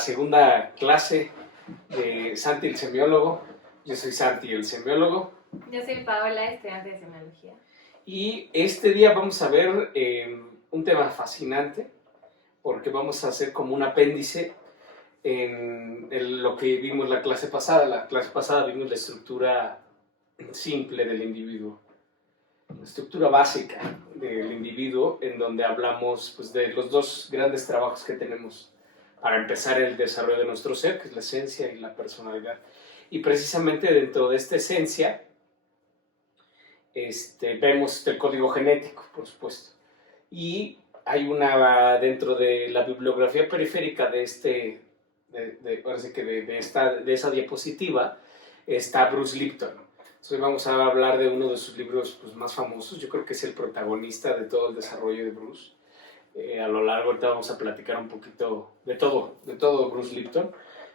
segunda clase de Santi el semiólogo. Yo soy Santi el semiólogo. Yo soy Paola, estudiante de semiología. Y este día vamos a ver un tema fascinante, porque vamos a hacer como un apéndice en lo que vimos la clase pasada. La clase pasada vimos la estructura simple del individuo, la estructura básica del individuo, en donde hablamos pues, de los dos grandes trabajos que tenemos para empezar el desarrollo de nuestro ser, que es la esencia y la personalidad. Y precisamente dentro de esta esencia vemos el código genético, por supuesto. Y hay dentro de la bibliografía periférica de esa diapositiva, está Bruce Lipton. Entonces vamos a hablar de uno de sus libros pues, más famosos. Yo creo que es el protagonista de todo el desarrollo de Bruce. A lo largo ahorita vamos a platicar un poquito de todo Bruce Lipton,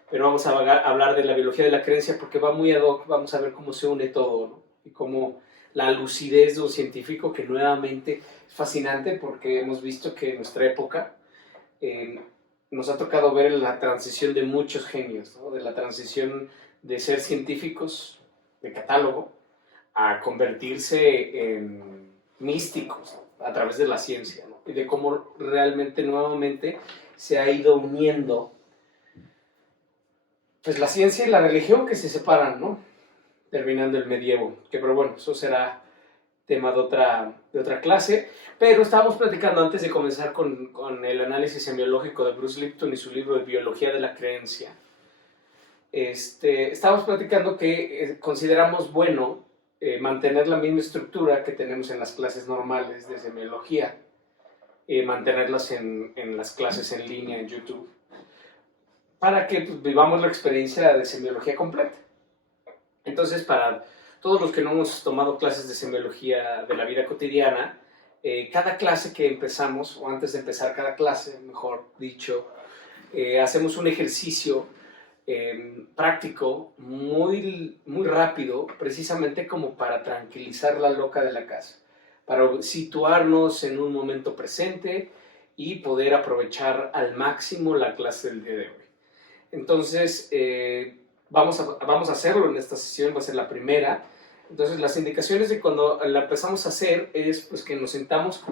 pero vamos a hablar de la biología de la creencia porque va muy ad hoc. Vamos a ver cómo se une todo, ¿no? Y cómo la lucidez de un científico, que nuevamente es fascinante porque hemos visto que en nuestra época nos ha tocado ver la transición de muchos genios, ¿no? De la transición de ser científicos de catálogo a convertirse en místicos, ¿no? A través de la ciencia, ¿no? Y de cómo realmente nuevamente se ha ido uniendo pues la ciencia y la religión, que se separan, ¿no? Terminando el medievo, pero bueno, eso será tema de otra clase. Pero estábamos platicando antes de comenzar con el análisis semiológico de Bruce Lipton y su libro de Biología de la Creencia. Estábamos platicando que consideramos bueno mantener la misma estructura que tenemos en las clases normales de semiología, mantenerlas en las clases en línea en YouTube, para que pues, vivamos la experiencia de semiología completa. Entonces, para todos los que no hemos tomado clases de semiología de la vida cotidiana, cada clase que empezamos, o antes de empezar cada clase, mejor dicho, hacemos un ejercicio práctico, muy, muy rápido, precisamente como para tranquilizar la loca de la casa, para situarnos en un momento presente y poder aprovechar al máximo la clase del día de hoy. Entonces, vamos a hacerlo en esta sesión, va a ser la primera. Entonces, las indicaciones de cuando la empezamos a hacer es pues, que nos sentamos,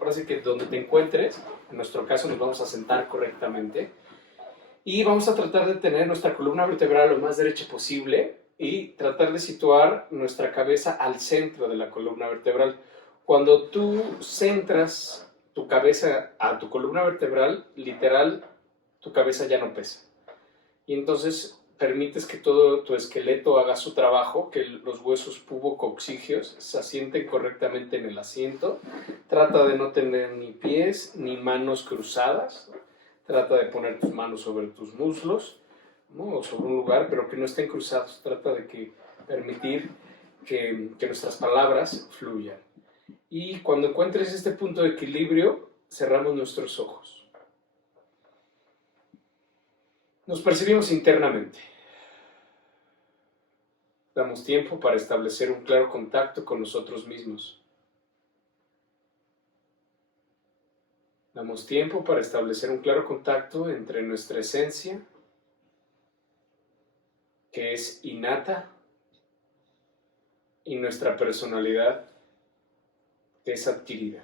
ahora sí que donde te encuentres, en nuestro caso nos vamos a sentar correctamente, y vamos a tratar de tener nuestra columna vertebral lo más derecha posible y tratar de situar nuestra cabeza al centro de la columna vertebral. Cuando tú centras tu cabeza a tu columna vertebral, literal, tu cabeza ya no pesa. Y entonces permites que todo tu esqueleto haga su trabajo, que los huesos pubococcígeos se asienten correctamente en el asiento. Trata de no tener ni pies ni manos cruzadas. Trata de poner tus manos sobre tus muslos, ¿no? O sobre un lugar, pero que no estén cruzados. Trata de permitir que nuestras palabras fluyan. Y cuando encuentres este punto de equilibrio, cerramos nuestros ojos. Nos percibimos internamente. Damos tiempo para establecer un claro contacto con nosotros mismos. Damos tiempo para establecer un claro contacto entre nuestra esencia, que es innata, y nuestra personalidad, que es adquirida.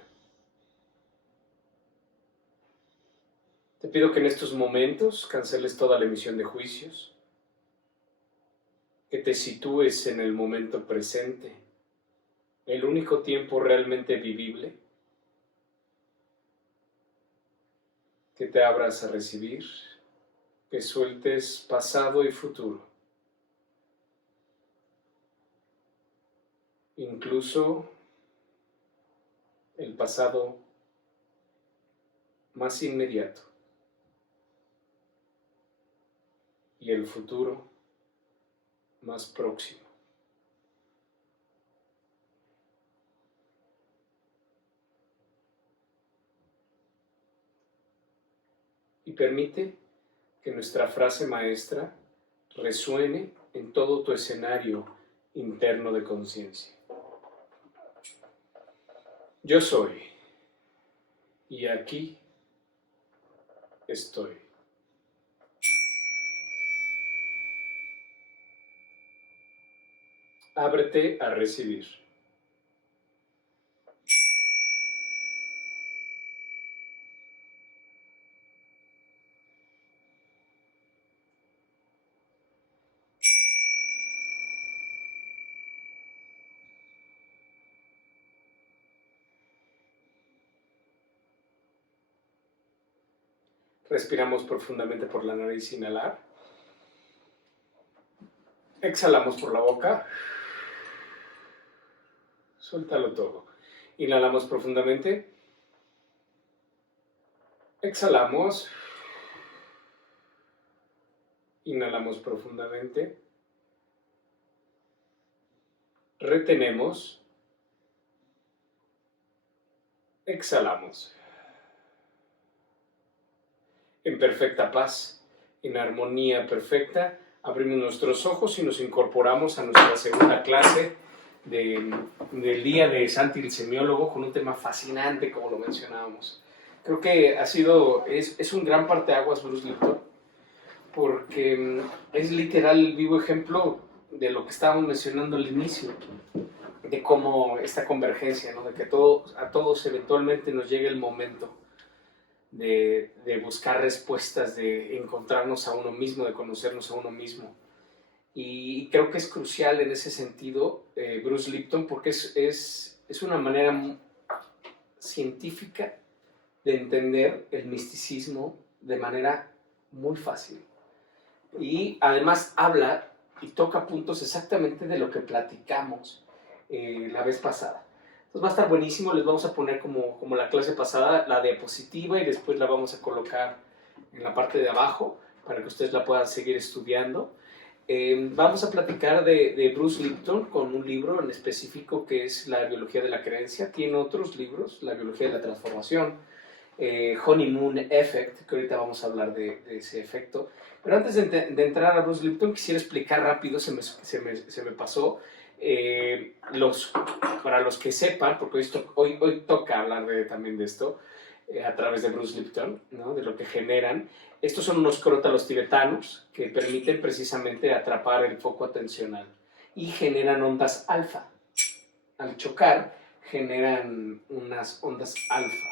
Te pido que en estos momentos canceles toda la emisión de juicios, que te sitúes en el momento presente, el único tiempo realmente vivible, que te abras a recibir, que sueltes pasado y futuro, incluso el pasado más inmediato y el futuro más próximo. Y permite que nuestra frase maestra resuene en todo tu escenario interno de conciencia. Yo soy, y aquí estoy. Ábrete a recibir. Respiramos profundamente por la nariz, inhalar. Exhalamos por la boca. Suéltalo todo. Inhalamos profundamente. Exhalamos. Inhalamos profundamente. Retenemos. Exhalamos. En perfecta paz, en armonía perfecta, abrimos nuestros ojos y nos incorporamos a nuestra segunda clase del día de Santi el semiólogo, con un tema fascinante, como lo mencionábamos. Creo que es un gran parteaguas Bruce Lipton, porque es literal el vivo ejemplo de lo que estábamos mencionando al inicio, de cómo esta convergencia, ¿no? De que a todos eventualmente nos llega el momento de buscar respuestas, de encontrarnos a uno mismo, de conocernos a uno mismo. Y creo que es crucial en ese sentido Bruce Lipton, porque es una manera científica de entender el misticismo de manera muy fácil. Y además habla y toca puntos exactamente de lo que platicamos la vez pasada. Entonces va a estar buenísimo. Les vamos a poner como la clase pasada la diapositiva y después la vamos a colocar en la parte de abajo para que ustedes la puedan seguir estudiando. Vamos a platicar de Bruce Lipton con un libro en específico que es La biología de la creencia. Tiene otros libros, La biología de la transformación, Honeymoon Effect, que ahorita vamos a hablar de ese efecto. Pero antes de entrar a Bruce Lipton, quisiera explicar rápido, se me pasó, para los que sepan, porque hoy toca hablar también de esto, a través de Bruce Lipton, ¿no? De lo que generan. Estos son unos crótalos tibetanos que permiten precisamente atrapar el foco atencional y generan ondas alfa. Al chocar, generan unas ondas alfa,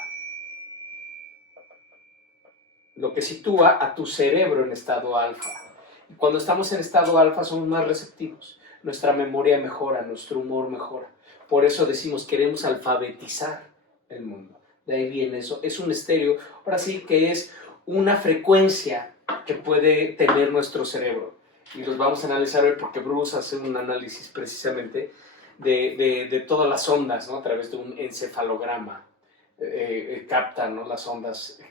lo que sitúa a tu cerebro en estado alfa. Y cuando estamos en estado alfa somos más receptivos, nuestra memoria mejora, nuestro humor mejora. Por eso decimos, queremos alfabetizar el mundo. De ahí viene eso. Es un estéreo, ahora sí que es una frecuencia que puede tener nuestro cerebro. Y los vamos a analizar hoy porque Bruce hace un análisis precisamente de todas las ondas, ¿no? A través de un encefalograma. Capta, ¿no? Las ondas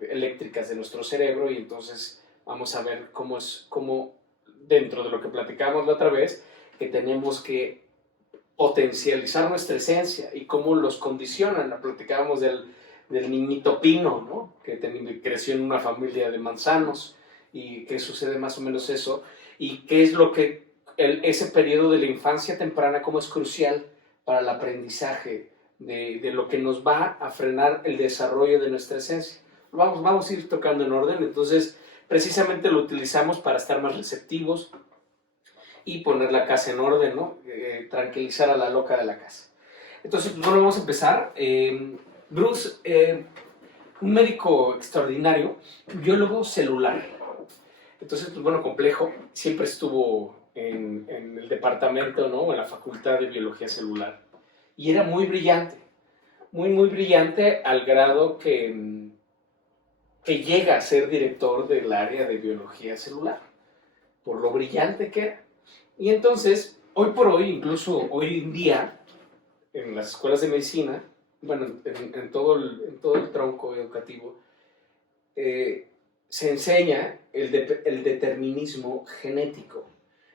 eléctricas de nuestro cerebro, y entonces vamos a ver cómo dentro de lo que platicamos la otra vez, que tenemos que potencializar nuestra esencia y cómo los condicionan. Platicábamos del niñito Pino, ¿no? Que creció en una familia de manzanos y que sucede más o menos eso, y qué es lo que ese periodo de la infancia temprana, cómo es crucial para el aprendizaje de lo que nos va a frenar el desarrollo de nuestra esencia. Vamos a ir tocando en orden. Entonces, precisamente lo utilizamos para estar más receptivos y poner la casa en orden, ¿no? Tranquilizar a la loca de la casa. Entonces, pues, bueno, vamos a empezar. Bruce, un médico extraordinario, biólogo celular. Entonces, pues bueno, complejo. Siempre estuvo en el departamento, ¿no? En la facultad de biología celular. Y era muy brillante, muy brillante, al grado que llega a ser director del área de biología celular, por lo brillante que era. Y entonces, hoy por hoy, incluso hoy en día, en las escuelas de medicina, bueno, en todo el tronco educativo, se enseña el determinismo genético.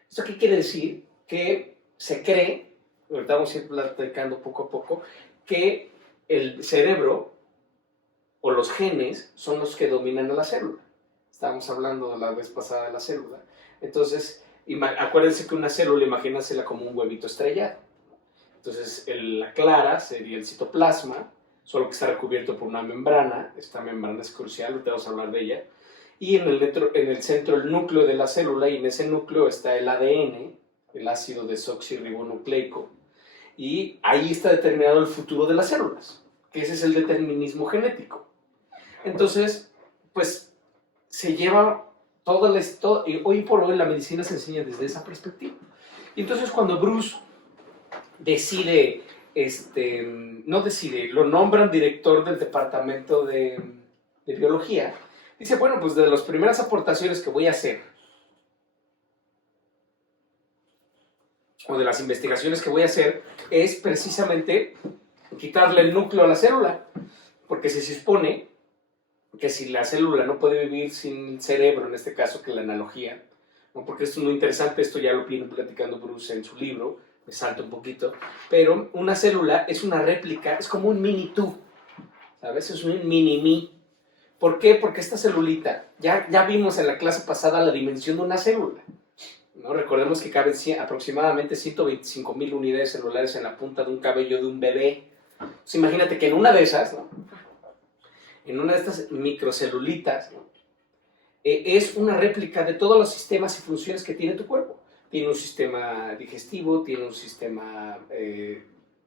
¿Esto qué quiere decir? Que se cree, ahorita vamos a ir platicando poco a poco, que el cerebro o los genes son los que dominan a la célula. Estábamos hablando de la vez pasada de la célula. Entonces, acuérdense que una célula, imagínensela como un huevito estrellado. Entonces, la clara sería el citoplasma, solo que está recubierto por una membrana. Esta membrana es crucial, ahorita vamos a hablar de ella. Y en el centro el núcleo de la célula, y en ese núcleo está el ADN, el ácido desoxirribonucleico, y ahí está determinado el futuro de las células, que ese es el determinismo genético. Entonces, pues se lleva toda la historia, y hoy por hoy la medicina se enseña desde esa perspectiva. Y entonces cuando Bruce decide, no decide, lo nombran director del departamento de biología, dice, bueno, pues de las primeras aportaciones que voy a hacer, o de las investigaciones que voy a hacer, es precisamente quitarle el núcleo a la célula, porque se supone que si la célula no puede vivir sin cerebro, en este caso, que la analogía, ¿no? Porque esto es muy interesante, esto ya lo viene platicando Bruce en su libro, me salto un poquito, pero una célula es una réplica, es como un mini tú, ¿sabes? Es un mini-mí. ¿Por qué? Porque esta celulita, ya vimos en la clase pasada la dimensión de una célula, ¿no? Recordemos que caben aproximadamente 125,000 unidades celulares en la punta de un cabello de un bebé. Entonces, imagínate que en una de esas, ¿no? En una de estas microcelulitas, ¿no? Es una réplica de todos los sistemas y funciones que tiene tu cuerpo. Tiene un sistema digestivo, tiene un sistema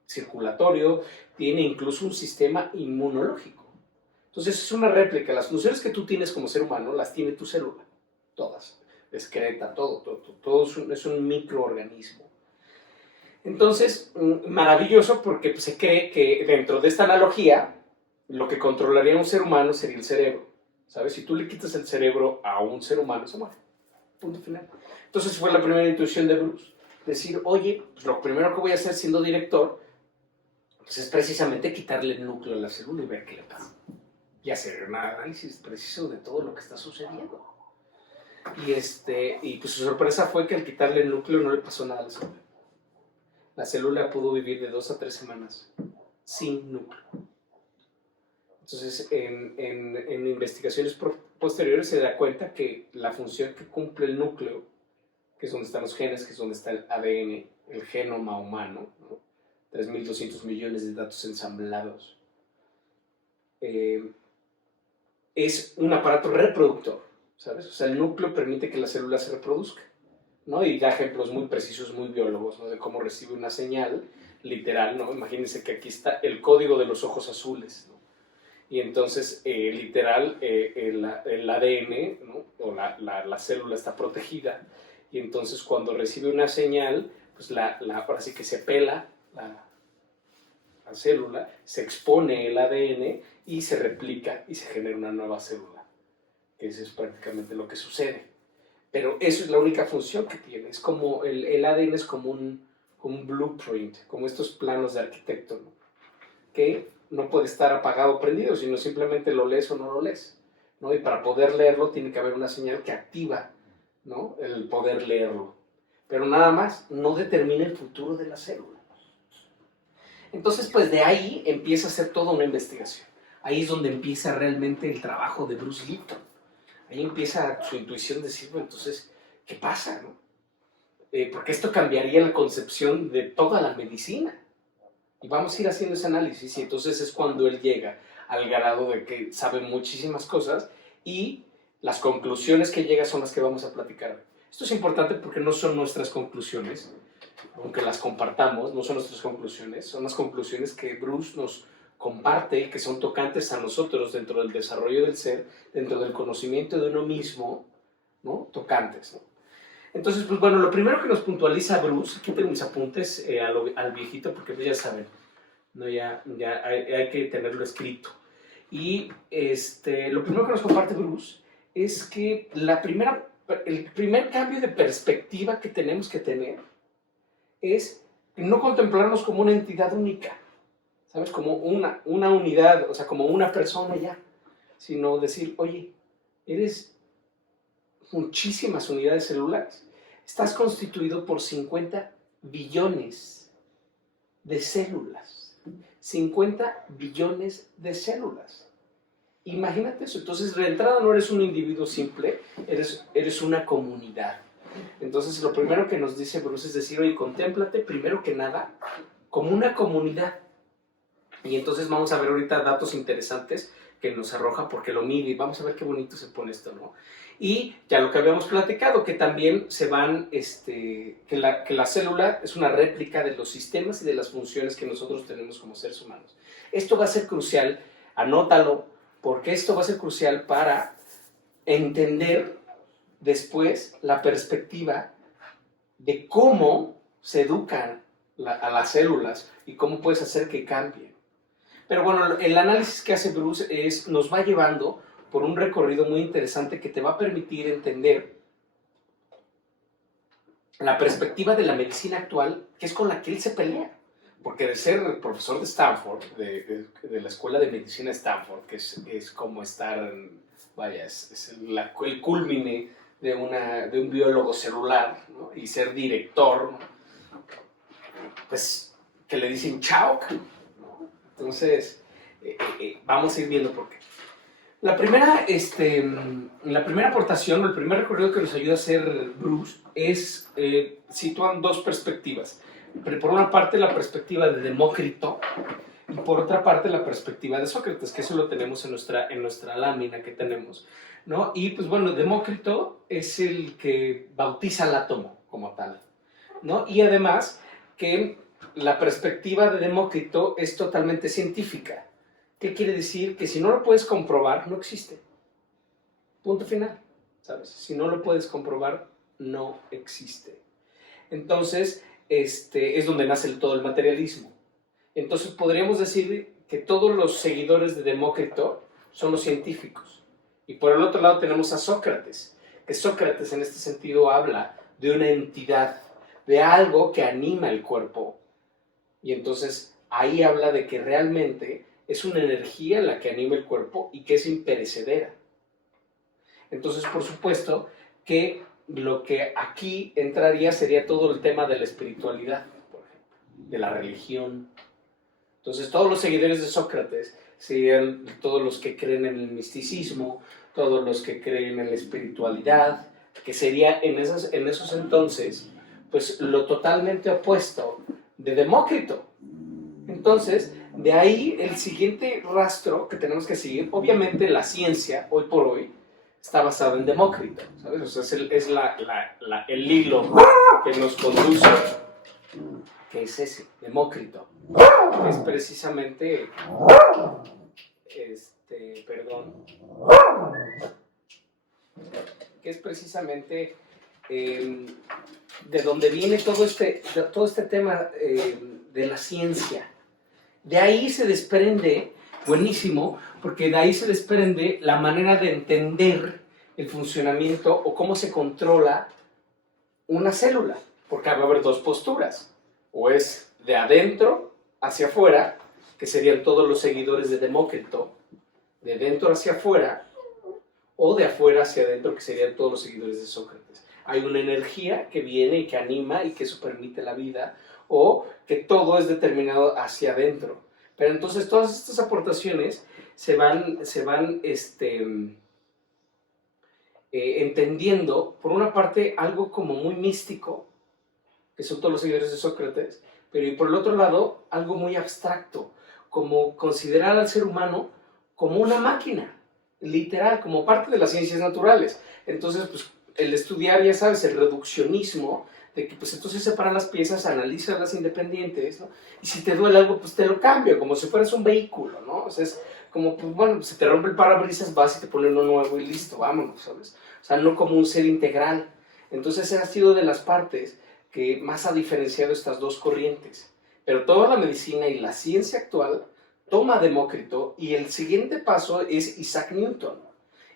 circulatorio, tiene incluso un sistema inmunológico. Entonces es una réplica. Las funciones que tú tienes como ser humano las tiene tu célula, todas. Excreta, todo es un microorganismo. Entonces, maravilloso porque pues, se cree que dentro de esta analogía, lo que controlaría a un ser humano sería el cerebro. ¿Sabes? Si tú le quitas el cerebro a un ser humano, se muere. Punto final. Entonces fue la primera intuición de Bruce. Decir, oye, pues lo primero que voy a hacer siendo director, pues es precisamente quitarle el núcleo a la célula y ver qué le pasa. Y hacer un análisis preciso de todo lo que está sucediendo. Y pues su sorpresa fue que al quitarle el núcleo no le pasó nada a la célula. La célula pudo vivir de 2 a 3 semanas sin núcleo. Entonces, en investigaciones posteriores se da cuenta que la función que cumple el núcleo, que es donde están los genes, que es donde está el ADN, el genoma humano, ¿no? 3.200 millones de datos ensamblados, es un aparato reproductor, ¿sabes? O sea, el núcleo permite que la célula se reproduzca, ¿no? Y da ejemplos muy precisos, muy biólogos, ¿no? De cómo recibe una señal literal, ¿no? Imagínense que aquí está el código de los ojos azules, ¿no? Y entonces, literal, el ADN, ¿no? O la célula está protegida, y entonces cuando recibe una señal, pues ahora sí que se pela la célula, se expone el ADN y se replica y se genera una nueva célula, que eso es prácticamente lo que sucede. Pero eso es la única función que tiene, es como el ADN es como un blueprint, como estos planos de arquitecto, ¿no? Que no puede estar apagado o prendido, sino simplemente lo lees o no lo lees, ¿no? Y para poder leerlo tiene que haber una señal que activa, ¿no? El poder leerlo. Pero nada más, no determina el futuro de la célula. Entonces, pues de ahí empieza a hacer toda una investigación. Ahí es donde empieza realmente el trabajo de Bruce Lipton. Ahí empieza su intuición de decir, bueno, entonces, ¿qué pasa, no? Porque esto cambiaría la concepción de toda la medicina. Y vamos a ir haciendo ese análisis, y entonces es cuando él llega al grado de que sabe muchísimas cosas, y las conclusiones que llega son las que vamos a platicar. Esto es importante porque no son nuestras conclusiones, aunque las compartamos, no son nuestras conclusiones, son las conclusiones que Bruce nos comparte, que son tocantes a nosotros dentro del desarrollo del ser, dentro del conocimiento de uno mismo, ¿no? Tocantes, ¿no? Entonces, pues bueno, lo primero que nos puntualiza Bruce, aquí tengo mis apuntes al viejito, porque pues ya saben, ¿no? ya hay que tenerlo escrito. Y lo primero que nos comparte Bruce es que el primer cambio de perspectiva que tenemos que tener es no contemplarnos como una entidad única, ¿sabes? Como una unidad, o sea, como una persona ya, sino decir, oye, eres muchísimas unidades celulares. Estás constituido por 50 billones de células. 50 billones de células. Imagínate eso. Entonces, de entrada no eres un individuo simple, eres una comunidad. Entonces, lo primero que nos dice Bruce es decir, oye, contémplate primero que nada como una comunidad. Y entonces vamos a ver ahorita datos interesantes que nos arroja porque lo mide. Vamos a ver qué bonito se pone esto, ¿no? Y ya lo que habíamos platicado, que también se van, que la célula es una réplica de los sistemas y de las funciones que nosotros tenemos como seres humanos. Esto va a ser crucial, anótalo, porque esto va a ser crucial para entender después la perspectiva de cómo se educan a las células y cómo puedes hacer que cambien. Pero bueno, el análisis que hace Bruce nos va llevando por un recorrido muy interesante que te va a permitir entender la perspectiva de la medicina actual, que es con la que él se pelea. Porque de ser profesor de Stanford, de la Escuela de Medicina de Stanford, que es como estar, vaya, es el culmine de un biólogo celular, ¿no? Y ser director, ¿no? Pues que le dicen chao, ¿no? Entonces, vamos a ir viendo por qué. La primera aportación, el primer recorrido que nos ayuda a hacer Bruce sitúan dos perspectivas. Por una parte, la perspectiva de Demócrito y por otra parte, la perspectiva de Sócrates, que eso lo tenemos en nuestra lámina que tenemos, ¿no? Y pues bueno, Demócrito es el que bautiza el átomo como tal, ¿no? Y además que la perspectiva de Demócrito es totalmente científica. ¿Qué quiere decir? Que si no lo puedes comprobar, no existe. Punto final, ¿sabes? Si no lo puedes comprobar, no existe. Entonces, es donde nace todo el materialismo. Entonces, podríamos decir que todos los seguidores de Demócrito son los científicos. Y por el otro lado tenemos a Sócrates, que Sócrates en este sentido habla de una entidad, de algo que anima el cuerpo. Y entonces, ahí habla de que realmente es una energía la que anima el cuerpo y que es imperecedera. Entonces, por supuesto que lo que aquí entraría sería todo el tema de la espiritualidad, por ejemplo, de la religión. Entonces, todos los seguidores de Sócrates serían todos los que creen en el misticismo, todos los que creen en la espiritualidad, que sería en esos entonces, pues lo totalmente opuesto de Demócrito. Entonces, de ahí el siguiente rastro que tenemos que seguir, obviamente la ciencia, hoy por hoy, está basada en Demócrito, ¿sabes? O sea, es el hilo que nos conduce, que es ese, Demócrito, que es precisamente, que es precisamente de donde viene todo este tema de la ciencia. De ahí se desprende, buenísimo, porque de ahí se desprende la manera de entender el funcionamiento o cómo se controla una célula, porque va a haber dos posturas, o es de adentro hacia afuera, que serían todos los seguidores de Demócrito, de dentro hacia afuera, o de afuera hacia adentro, que serían todos los seguidores de Sócrates. Hay una energía que viene y que anima y que eso permite la vida, o que todo es determinado hacia adentro. Pero entonces todas estas aportaciones se van entendiendo, por una parte, algo como muy místico, que son todos los seguidores de Sócrates, pero y por el otro lado, algo muy abstracto, como considerar al ser humano como una máquina, literal, como parte de las ciencias naturales. Entonces, pues, el estudiar, ya sabes, el reduccionismo, de que pues entonces separan las piezas, analizan las independientes, ¿no? Y si te duele algo, pues te lo cambio, como si fueras un vehículo, ¿no? O sea, es como, pues bueno, se te rompe el parabrisas, vas y te pones uno nuevo y listo, vámonos, ¿sabes? O sea, no como un ser integral. Entonces, esa ha sido de las partes que más ha diferenciado estas dos corrientes. Pero toda la medicina y la ciencia actual toma Demócrito y el siguiente paso es Isaac Newton.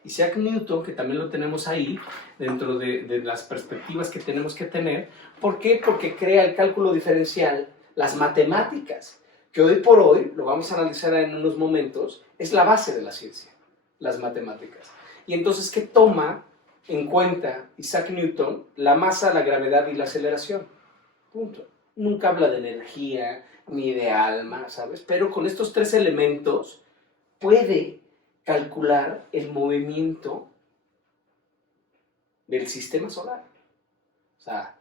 Isaac Newton, que también lo tenemos ahí, dentro de las perspectivas que tenemos que tener. ¿Por qué? Porque crea el cálculo diferencial, las matemáticas, que hoy por hoy, lo vamos a analizar en unos momentos, es la base de la ciencia, las matemáticas. Y entonces, ¿qué toma en cuenta Isaac Newton? La masa, la gravedad y la aceleración. Punto. Nunca habla de energía, ni de alma, ¿sabes? Pero con estos tres elementos puede calcular el movimiento del sistema solar. O sea,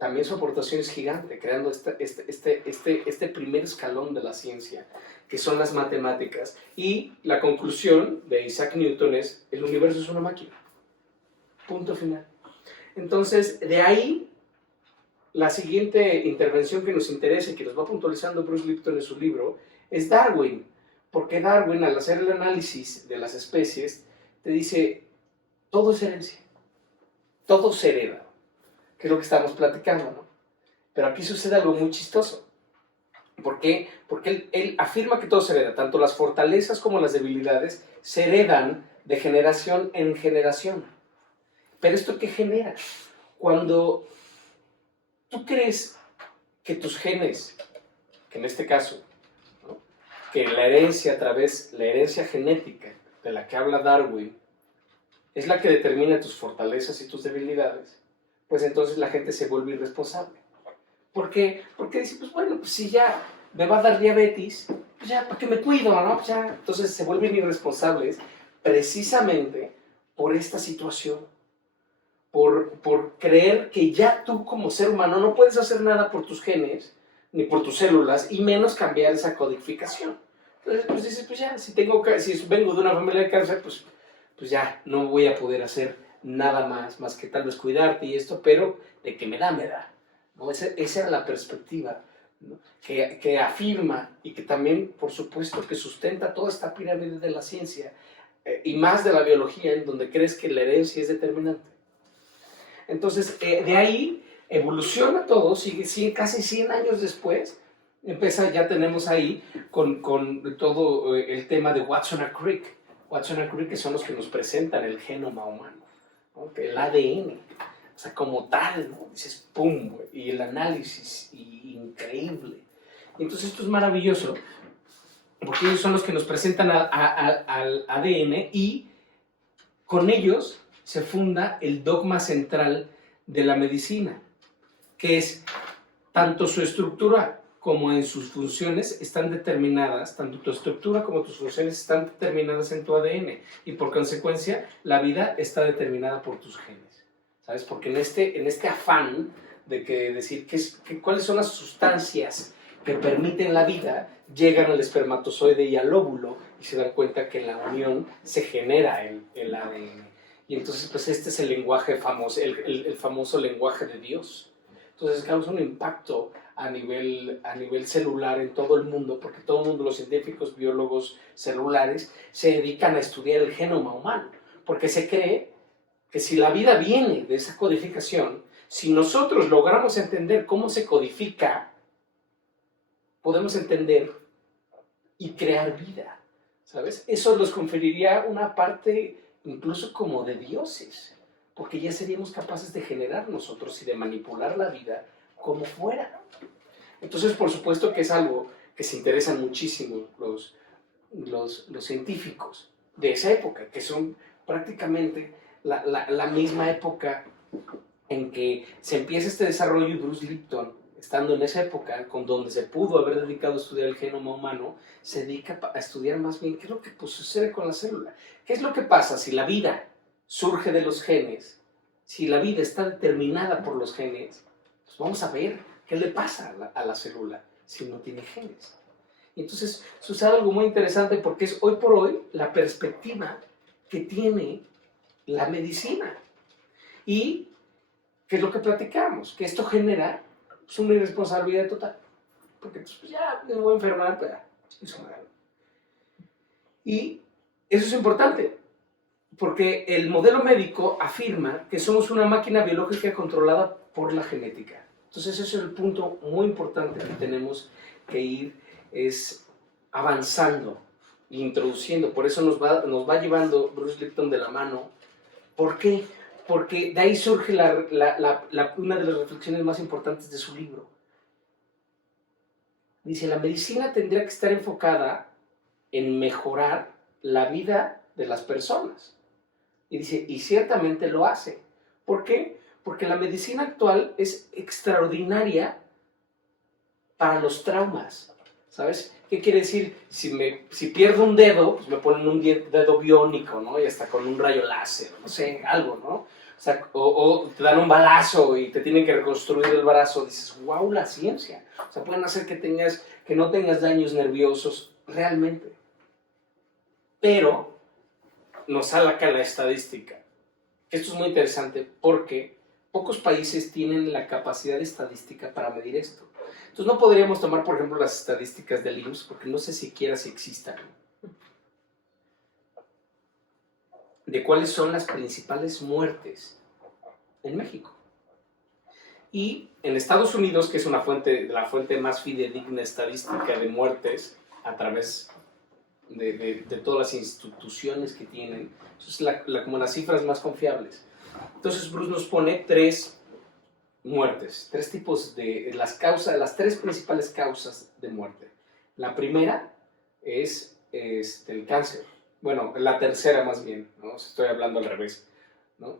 también su aportación es gigante, creando este primer escalón de la ciencia, que son las matemáticas. Y la conclusión de Isaac Newton es: el universo es una máquina. Punto final. Entonces, de ahí, la siguiente intervención que nos interesa y que nos va puntualizando Bruce Lipton en su libro es Darwin. Porque Darwin, al hacer el análisis de las especies, te dice: todo es herencia, todo se hereda, que es lo que estamos platicando, ¿no? Pero aquí sucede algo muy chistoso. ¿Por qué? Porque él afirma que todo se hereda, tanto las fortalezas como las debilidades se heredan de generación en generación. ¿Pero esto qué genera? Cuando tú crees que tus genes, que en este caso, ¿no?, que la herencia la herencia genética de la que habla Darwin, es la que determina tus fortalezas y tus debilidades, pues entonces la gente se vuelve irresponsable. ¿Por qué? Porque dice: pues bueno, pues si ya me va a dar diabetes, pues ya, ¿para qué me cuido, no? Pues ya. Entonces se vuelven irresponsables precisamente por esta situación. Por creer que ya tú como ser humano no puedes hacer nada por tus genes, ni por tus células, y menos cambiar esa codificación. Entonces, pues dices: pues ya, si vengo de una familia de cáncer, pues ya, no voy a poder hacer nada más que tal vez cuidarte y esto, pero de que me da, ¿no? Esa era la perspectiva, ¿no?, que afirma y que también, por supuesto, que sustenta toda esta pirámide de la ciencia, y más de la biología, en donde crees que la herencia es determinante. Entonces, de ahí evoluciona todo, sigue casi 100 años después, ya tenemos ahí con todo el tema de Watson and Crick. Watson and Crick, que son los que nos presentan el genoma humano, ¿no?, que el ADN, o sea, como tal, ¿no? Dices, ¡pum!, y el análisis, increíble. Entonces esto es maravilloso, porque ellos son los que nos presentan al ADN, y con ellos se funda el dogma central de la medicina, que es: tanto su estructura como en sus funciones están determinadas, tanto tu estructura como tus funciones están determinadas en tu ADN, y por consecuencia la vida está determinada por tus genes, ¿sabes? Porque en este afán de decir cuáles son las sustancias que permiten la vida, llegan al espermatozoide y al óvulo y se dan cuenta que en la unión se genera el ADN. Y entonces, pues este es el lenguaje famoso, el famoso lenguaje de Dios. Entonces causa un impacto a nivel celular en todo el mundo, porque todo el mundo, los científicos, biólogos celulares, se dedican a estudiar el genoma humano, porque se cree que si la vida viene de esa codificación, si nosotros logramos entender cómo se codifica, podemos entender y crear vida, ¿sabes? Eso nos conferiría una parte incluso como de dioses, porque ya seríamos capaces de generar nosotros y de manipular la vida como fuera. Entonces, por supuesto que es algo que se interesan muchísimo los científicos de esa época, que son prácticamente la misma época en que se empieza este desarrollo, y Bruce Lipton, estando en esa época, con donde se pudo haber dedicado a estudiar el genoma humano, se dedica a estudiar más bien qué es lo que sucede con la célula. ¿Qué es lo que pasa si la vida surge de los genes? Si la vida está determinada por los genes, pues vamos a ver qué le pasa a la célula si no tiene genes. Y entonces sucede algo muy interesante, porque es hoy por hoy la perspectiva que tiene la medicina. Y ¿qué es lo que platicamos? Que esto genera, pues, una irresponsabilidad total. Porque pues, ya me voy a enfermar, pero eso no. Y eso es importante, porque el modelo médico afirma que somos una máquina biológica controlada por la genética. Entonces ese es el punto muy importante que tenemos que ir avanzando, introduciendo. Por eso nos va llevando Bruce Lipton de la mano. ¿Por qué? Porque de ahí surge una de las reflexiones más importantes de su libro. Dice: la medicina tendría que estar enfocada en mejorar la vida de las personas. Y dice, y ciertamente lo hace. ¿Por qué? Porque la medicina actual es extraordinaria para los traumas, ¿sabes? ¿Qué quiere decir? Si pierdo un dedo, pues me ponen un dedo biónico, ¿no? Y hasta con un rayo láser, no sé, algo, ¿no? O O sea, o te dan un balazo y te tienen que reconstruir el brazo, dices, wow, la ciencia. O sea, pueden hacer que no tengas daños nerviosos realmente. Pero nos saca la estadística. Esto es muy interesante porque pocos países tienen la capacidad estadística para medir esto. Entonces no podríamos tomar, por ejemplo, las estadísticas del IMSS porque no sé siquiera si existan. De cuáles son las principales muertes en México. Y en Estados Unidos, que es la fuente más fidedigna estadística de muertes a través de todas las instituciones que tienen, eso es como las cifras más confiables. Entonces Bruce nos pone 3 muertes, 3 tipos de las 3 principales causas de muerte. La primera es el cáncer. Bueno, la tercera más bien, ¿no? Estoy hablando al revés, ¿no?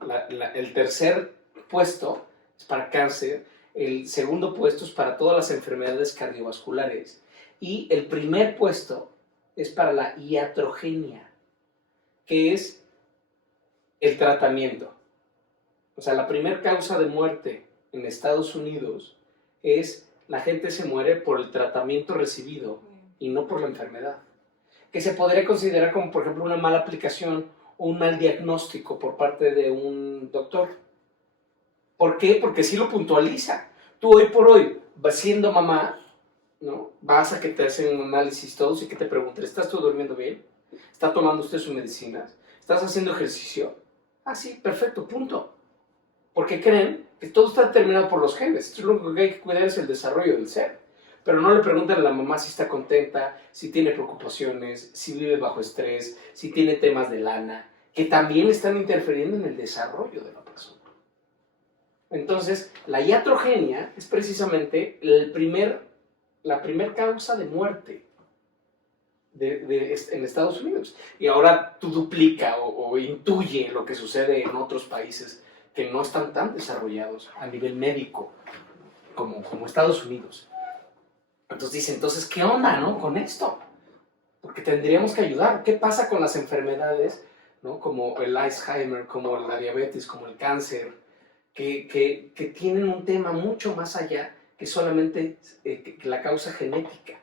El tercer puesto es para cáncer, el segundo puesto es para todas las enfermedades cardiovasculares y el primer puesto es para la iatrogenia, que es el tratamiento. O sea, la primera causa de muerte en Estados Unidos es la gente se muere por el tratamiento recibido y no por la enfermedad, que se podría considerar como, por ejemplo, una mala aplicación o un mal diagnóstico por parte de un doctor. ¿Por qué? Porque sí lo puntualiza. Tú hoy por hoy, siendo mamá, ¿no? Vas a que te hacen un análisis todos y que te pregunten, ¿estás tú durmiendo bien? ¿Está tomando usted sus medicinas? ¿Estás haciendo ejercicio? Ah, sí, perfecto, punto. Porque creen que todo está determinado por los genes. Entonces lo único que hay que cuidar es el desarrollo del ser. Pero no le preguntan a la mamá si está contenta, si tiene preocupaciones, si vive bajo estrés, si tiene temas de lana, que también están interfiriendo en el desarrollo de la persona. Entonces, la iatrogenia es precisamente la primer causa de muerte en Estados Unidos. Y ahora tú duplica o intuye lo que sucede en otros países que no están tan desarrollados a nivel médico como Estados Unidos. Entonces dice, entonces, ¿qué onda, no, con esto? Porque tendríamos que ayudar. ¿Qué pasa con las enfermedades, ¿no? Como el Alzheimer, como la diabetes, como el cáncer, que tienen un tema mucho más allá que solamente que la causa genética?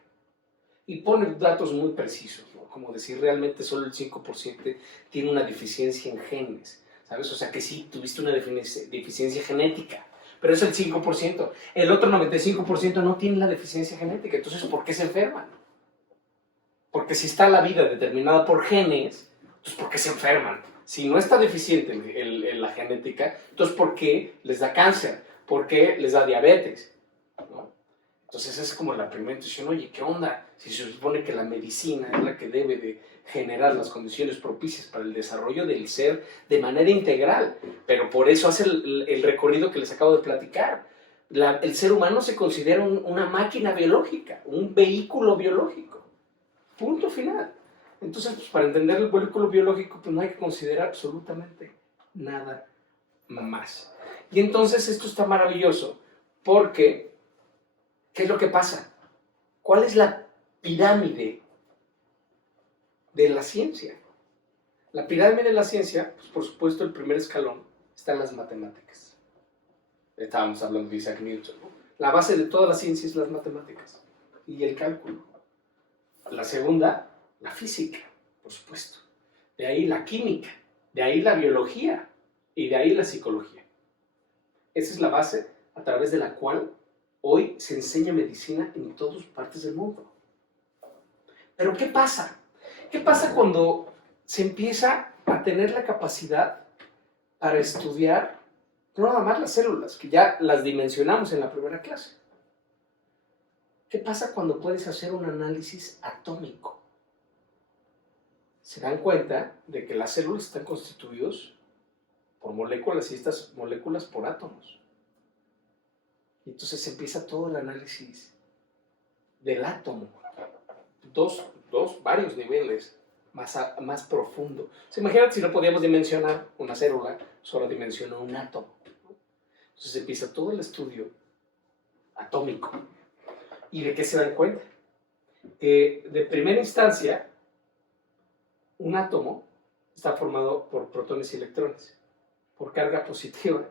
Y pone datos muy precisos, ¿no? Como decir, realmente solo el 5% tiene una deficiencia en genes, ¿sabes? O sea que sí, tuviste una deficiencia genética, pero es el 5%. El otro 95% no tiene la deficiencia genética. Entonces, ¿por qué se enferman? Porque si está la vida determinada por genes, entonces ¿por qué se enferman? Si no está deficiente en la genética, entonces ¿por qué les da cáncer? ¿Por qué les da diabetes? ¿No? Entonces esa es como la primera intuición. Oye, ¿qué onda? Si se supone que la medicina es la que debe de generar las condiciones propicias para el desarrollo del ser de manera integral, pero por eso hace el recorrido que les acabo de platicar. El ser humano se considera una máquina biológica, un vehículo biológico. Punto final. Entonces, pues, para entender el vehículo biológico, pues no hay que considerar absolutamente nada más. Y entonces esto está maravilloso porque, ¿qué es lo que pasa? ¿Cuál es la pirámide de la ciencia? La pirámide de la ciencia, pues por supuesto el primer escalón está en las matemáticas. Estábamos hablando de Isaac Newton, ¿no? La base de toda la ciencia es las matemáticas y el cálculo. La segunda, la física, por supuesto. De ahí la química, de ahí la biología y de ahí la psicología. Esa es la base a través de la cual hoy se enseña medicina en todas partes del mundo. Pero ¿qué pasa? ¿Qué pasa cuando se empieza a tener la capacidad para estudiar no nada más las células, que ya las dimensionamos en la primera clase? ¿Qué pasa cuando puedes hacer un análisis atómico? Se dan cuenta de que las células están constituidas por moléculas y estas moléculas por átomos. Y entonces empieza todo el análisis del átomo. Varios niveles más profundo. ¿Se imaginan si no podíamos dimensionar una célula, solo dimensionó un átomo? Entonces empieza todo el estudio atómico. ¿Y de qué se dan cuenta? Que de primera instancia, un átomo está formado por protones y electrones. por carga positiva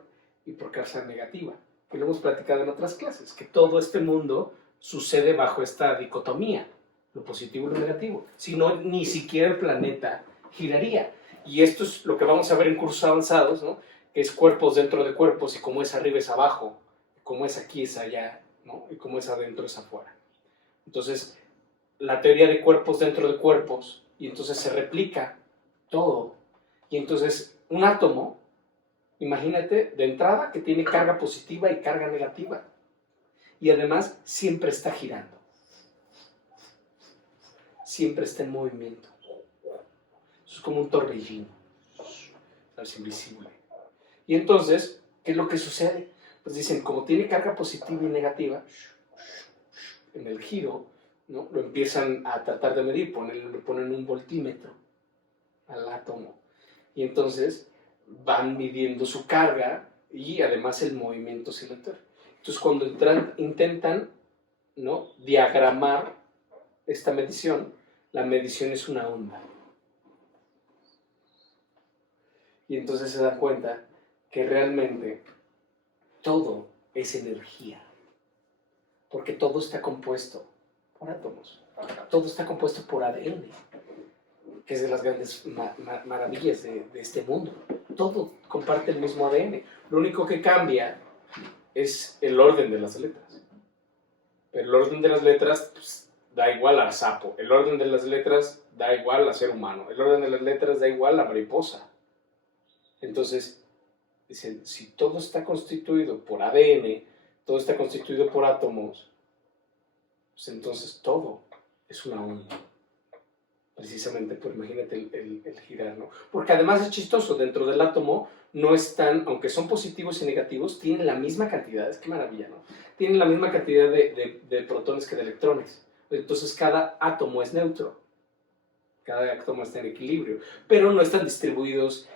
y por carga negativa, que lo hemos platicado en otras clases, que todo este mundo sucede bajo esta dicotomía, lo positivo y lo negativo. Si no, ni siquiera el planeta giraría. Y esto es lo que vamos a ver en cursos avanzados, ¿no? Que es cuerpos dentro de cuerpos, y como es arriba es abajo, como es aquí es allá, ¿no? Y como es adentro es afuera. Entonces, la teoría de cuerpos dentro de cuerpos, y entonces se replica todo. Y entonces, un átomo, imagínate, de entrada, que tiene carga positiva y carga negativa. Y además, siempre está girando. Siempre está en movimiento. Eso es como un torbellino. Es invisible. Y entonces, ¿qué es lo que sucede? Pues dicen, como tiene carga positiva y negativa, en el giro, ¿no? Lo empiezan a tratar de medir, le ponen un voltímetro al átomo. Y entonces van midiendo su carga y además el movimiento oscilatorio. Entonces, cuando intentan, ¿no?, diagramar esta medición, la medición es una onda. Y entonces se dan cuenta que realmente todo es energía, porque todo está compuesto por átomos, todo está compuesto por ADN, que es de las grandes maravillas de este mundo. Todo comparte el mismo ADN, lo único que cambia es el orden de las letras. Pero el orden de las letras, pues, da igual al sapo, el orden de las letras da igual al ser humano, el orden de las letras da igual a la mariposa. Entonces, dicen, si todo está constituido por ADN, todo está constituido por átomos, pues entonces todo es una onda. Precisamente, pues imagínate el girar, ¿no? Porque además es chistoso, dentro del átomo no están, aunque son positivos y negativos, tienen la misma cantidad, es que maravilla, ¿no? Tienen la misma cantidad de protones que de electrones. Entonces cada átomo es neutro, cada átomo está en equilibrio, pero no están distribuidos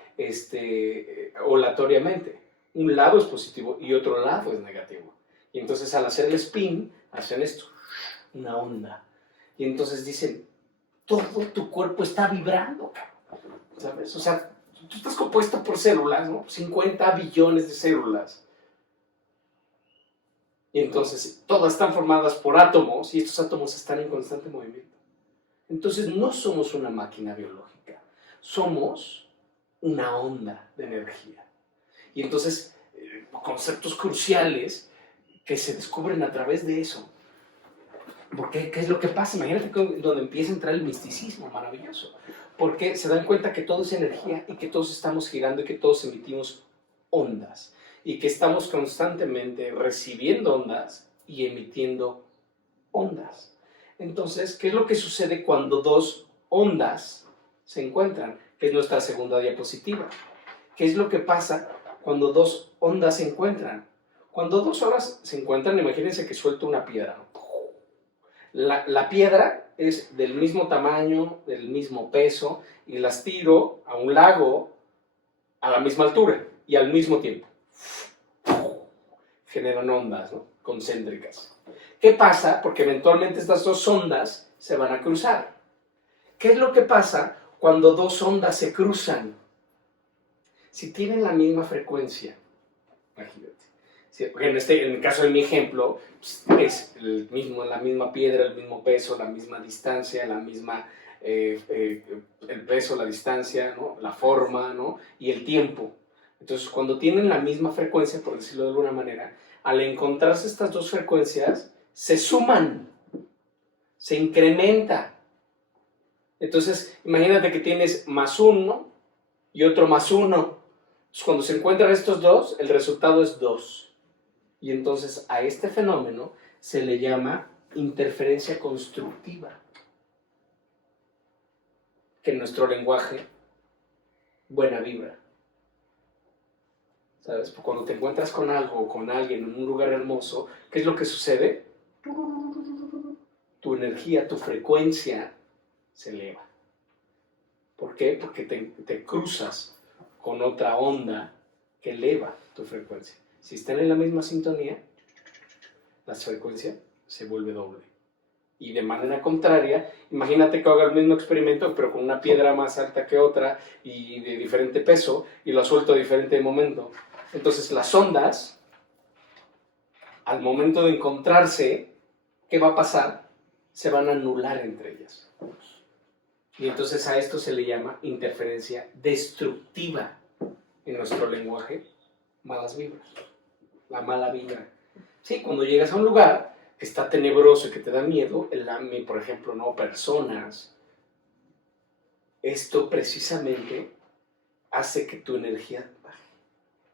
aleatoriamente. Un lado es positivo y otro lado es negativo. Y entonces al hacer el spin, hacen esto, una onda. Y entonces dicen, todo tu cuerpo está vibrando, ¿sabes? O sea, tú estás compuesto por células, ¿no? 50 billones de células. Y entonces todas están formadas por átomos y estos átomos están en constante movimiento. Entonces no somos una máquina biológica, somos una onda de energía. Y entonces, conceptos cruciales que se descubren a través de eso. Porque, ¿qué es lo que pasa? Imagínate donde empieza a entrar el misticismo maravilloso. Porque se dan cuenta que todo es energía y que todos estamos girando y que todos emitimos ondas. Y que estamos constantemente recibiendo ondas y emitiendo ondas. Entonces, ¿qué es lo que sucede cuando dos ondas se encuentran? Que es nuestra segunda diapositiva. ¿Qué es lo que pasa cuando dos ondas se encuentran? Cuando dos ondas se encuentran, imagínense que suelto una piedra, ¿no? La piedra es del mismo tamaño, del mismo peso, y las tiro a un lago a la misma altura y al mismo tiempo. Generan ondas, ¿no?, concéntricas. ¿Qué pasa? Porque eventualmente estas dos ondas se van a cruzar. ¿Qué es lo que pasa cuando dos ondas se cruzan? Si tienen la misma frecuencia, imagínate. En el caso de mi ejemplo, pues, es la misma piedra, el mismo peso, la misma distancia, el peso, la distancia, ¿no?, la forma, ¿no?, y el tiempo. Entonces, cuando tienen la misma frecuencia, por decirlo de alguna manera, al encontrarse estas dos frecuencias, se suman, se incrementa. Entonces, imagínate que tienes más uno y otro más uno. Entonces, cuando se encuentran estos dos, el resultado es 2. Y entonces a este fenómeno se le llama interferencia constructiva, que en nuestro lenguaje, buena vibra. ¿Sabes? Porque cuando te encuentras con algo o con alguien en un lugar hermoso, ¿qué es lo que sucede? Tu energía, tu frecuencia se eleva. ¿Por qué? Porque te cruzas con otra onda que eleva tu frecuencia. Si están en la misma sintonía, la frecuencia se vuelve doble. Y de manera contraria, imagínate que haga el mismo experimento, pero con una piedra más alta que otra y de diferente peso, y lo suelto a diferente momento. Entonces las ondas, al momento de encontrarse, ¿qué va a pasar? Se van a anular entre ellas. Y entonces a esto se le llama interferencia destructiva en nuestro lenguaje, malas vibras, la mala vibra. Sí, cuando llegas a un lugar que está tenebroso y que te da miedo, por ejemplo, ¿no? Personas, esto precisamente hace que tu energía baje,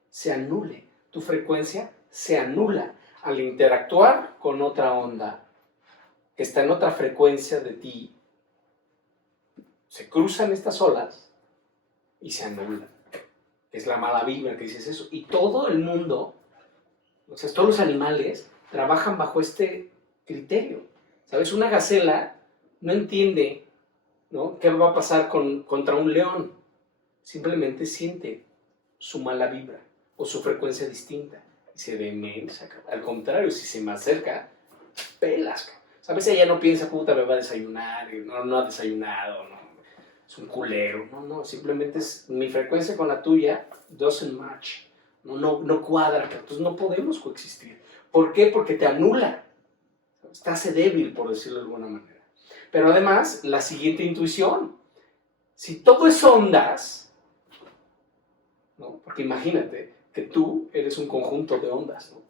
se anule, tu frecuencia se anula al interactuar con otra onda que está en otra frecuencia de ti. Se cruzan estas olas y se anulan. Es la mala vibra que dices eso. Y todo el mundo, o sea, todos los animales trabajan bajo este criterio. ¿Sabes? Una gacela no entiende, ¿no?, qué va a pasar contra un león. Simplemente siente su mala vibra o su frecuencia distinta. Y se demensa. Al contrario, si se me acerca, pelas. ¿Sabes? Ella no piensa, puta, me va a desayunar, no ha desayunado, no. Es un culero. No, simplemente es mi frecuencia con la tuya doesn't match. No cuadra. Entonces no podemos coexistir. ¿Por qué? Porque te anula. Te hace débil, por decirlo de alguna manera. Pero además, la siguiente intuición. Si todo es ondas, ¿no? Porque imagínate que tú eres un conjunto de ondas, ¿no?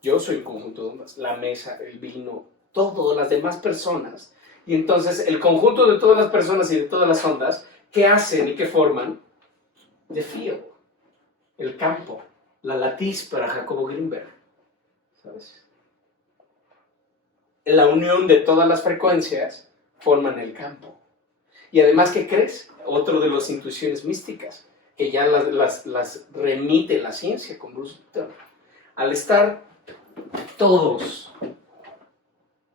Yo soy un conjunto de ondas. La mesa, el vino, todas las demás personas. Y entonces el conjunto de todas las personas y de todas las ondas, ¿qué hacen y qué forman? The field, el campo, la latiz para Jacobo Grinberg, ¿sabes? La unión de todas las frecuencias forman el campo. Y además, ¿qué crees? Otro de las intuiciones místicas, que ya las remite la ciencia con Bruce Lipton. Al estar todos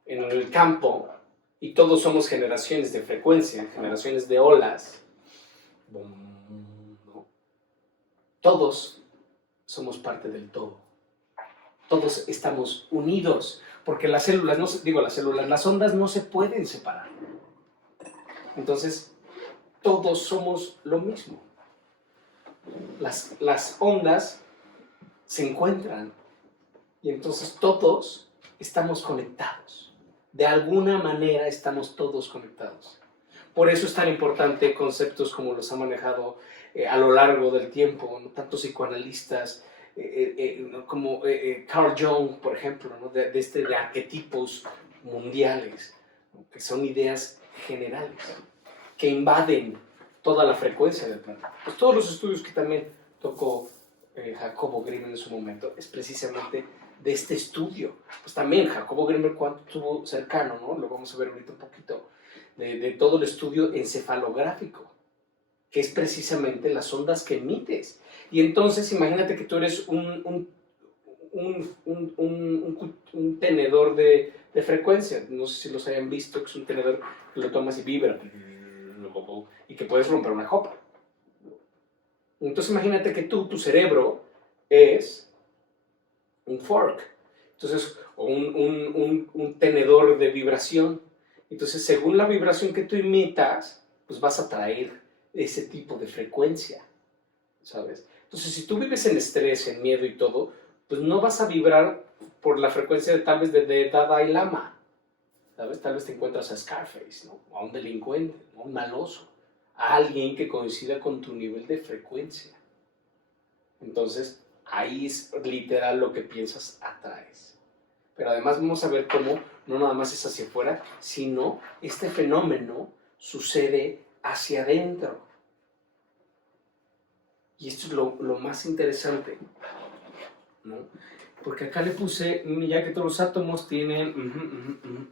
en el campo, y todos somos generaciones de frecuencia, generaciones de olas, todos somos parte del todo. Todos estamos unidos, porque las ondas no se pueden separar. Entonces, todos somos lo mismo. Las ondas se encuentran y entonces todos estamos conectados. De alguna manera estamos todos conectados. Por eso es tan importante conceptos como los ha manejado a lo largo del tiempo, ¿no? Tantos psicoanalistas como Carl Jung, por ejemplo, ¿no? de arquetipos mundiales, ¿no? Que son ideas generales que invaden toda la frecuencia del planeta. Pues todos los estudios que también tocó Jacobo Grinberg en su momento es precisamente de este estudio. Pues también Jacobo Grinberg, cuánto estuvo cercano, ¿no? Lo vamos a ver ahorita un poquito, de todo el estudio encefalográfico, que es precisamente las ondas que emites. Y entonces imagínate que tú eres un tenedor de frecuencia. No sé si los hayan visto, que es un tenedor que lo tomas y vibra, y que puedes romper una copa. Entonces imagínate que tu cerebro es un fork, entonces, o un tenedor de vibración. Entonces, según la vibración que tú imitas, pues vas a traer ese tipo de frecuencia, ¿sabes? Entonces, si tú vives en estrés, en miedo y todo, pues no vas a vibrar por la frecuencia de Dalai Lama, ¿sabes? Tal vez te encuentras a Scarface, ¿no? A un delincuente, ¿no? Un maloso, a alguien que coincida con tu nivel de frecuencia. Entonces, ahí es literal lo que piensas atraes. Pero además vamos a ver cómo no nada más es hacia afuera, sino este fenómeno sucede hacia adentro. Y esto es lo más interesante, ¿no? Porque acá le puse, ya que todos los átomos tienen,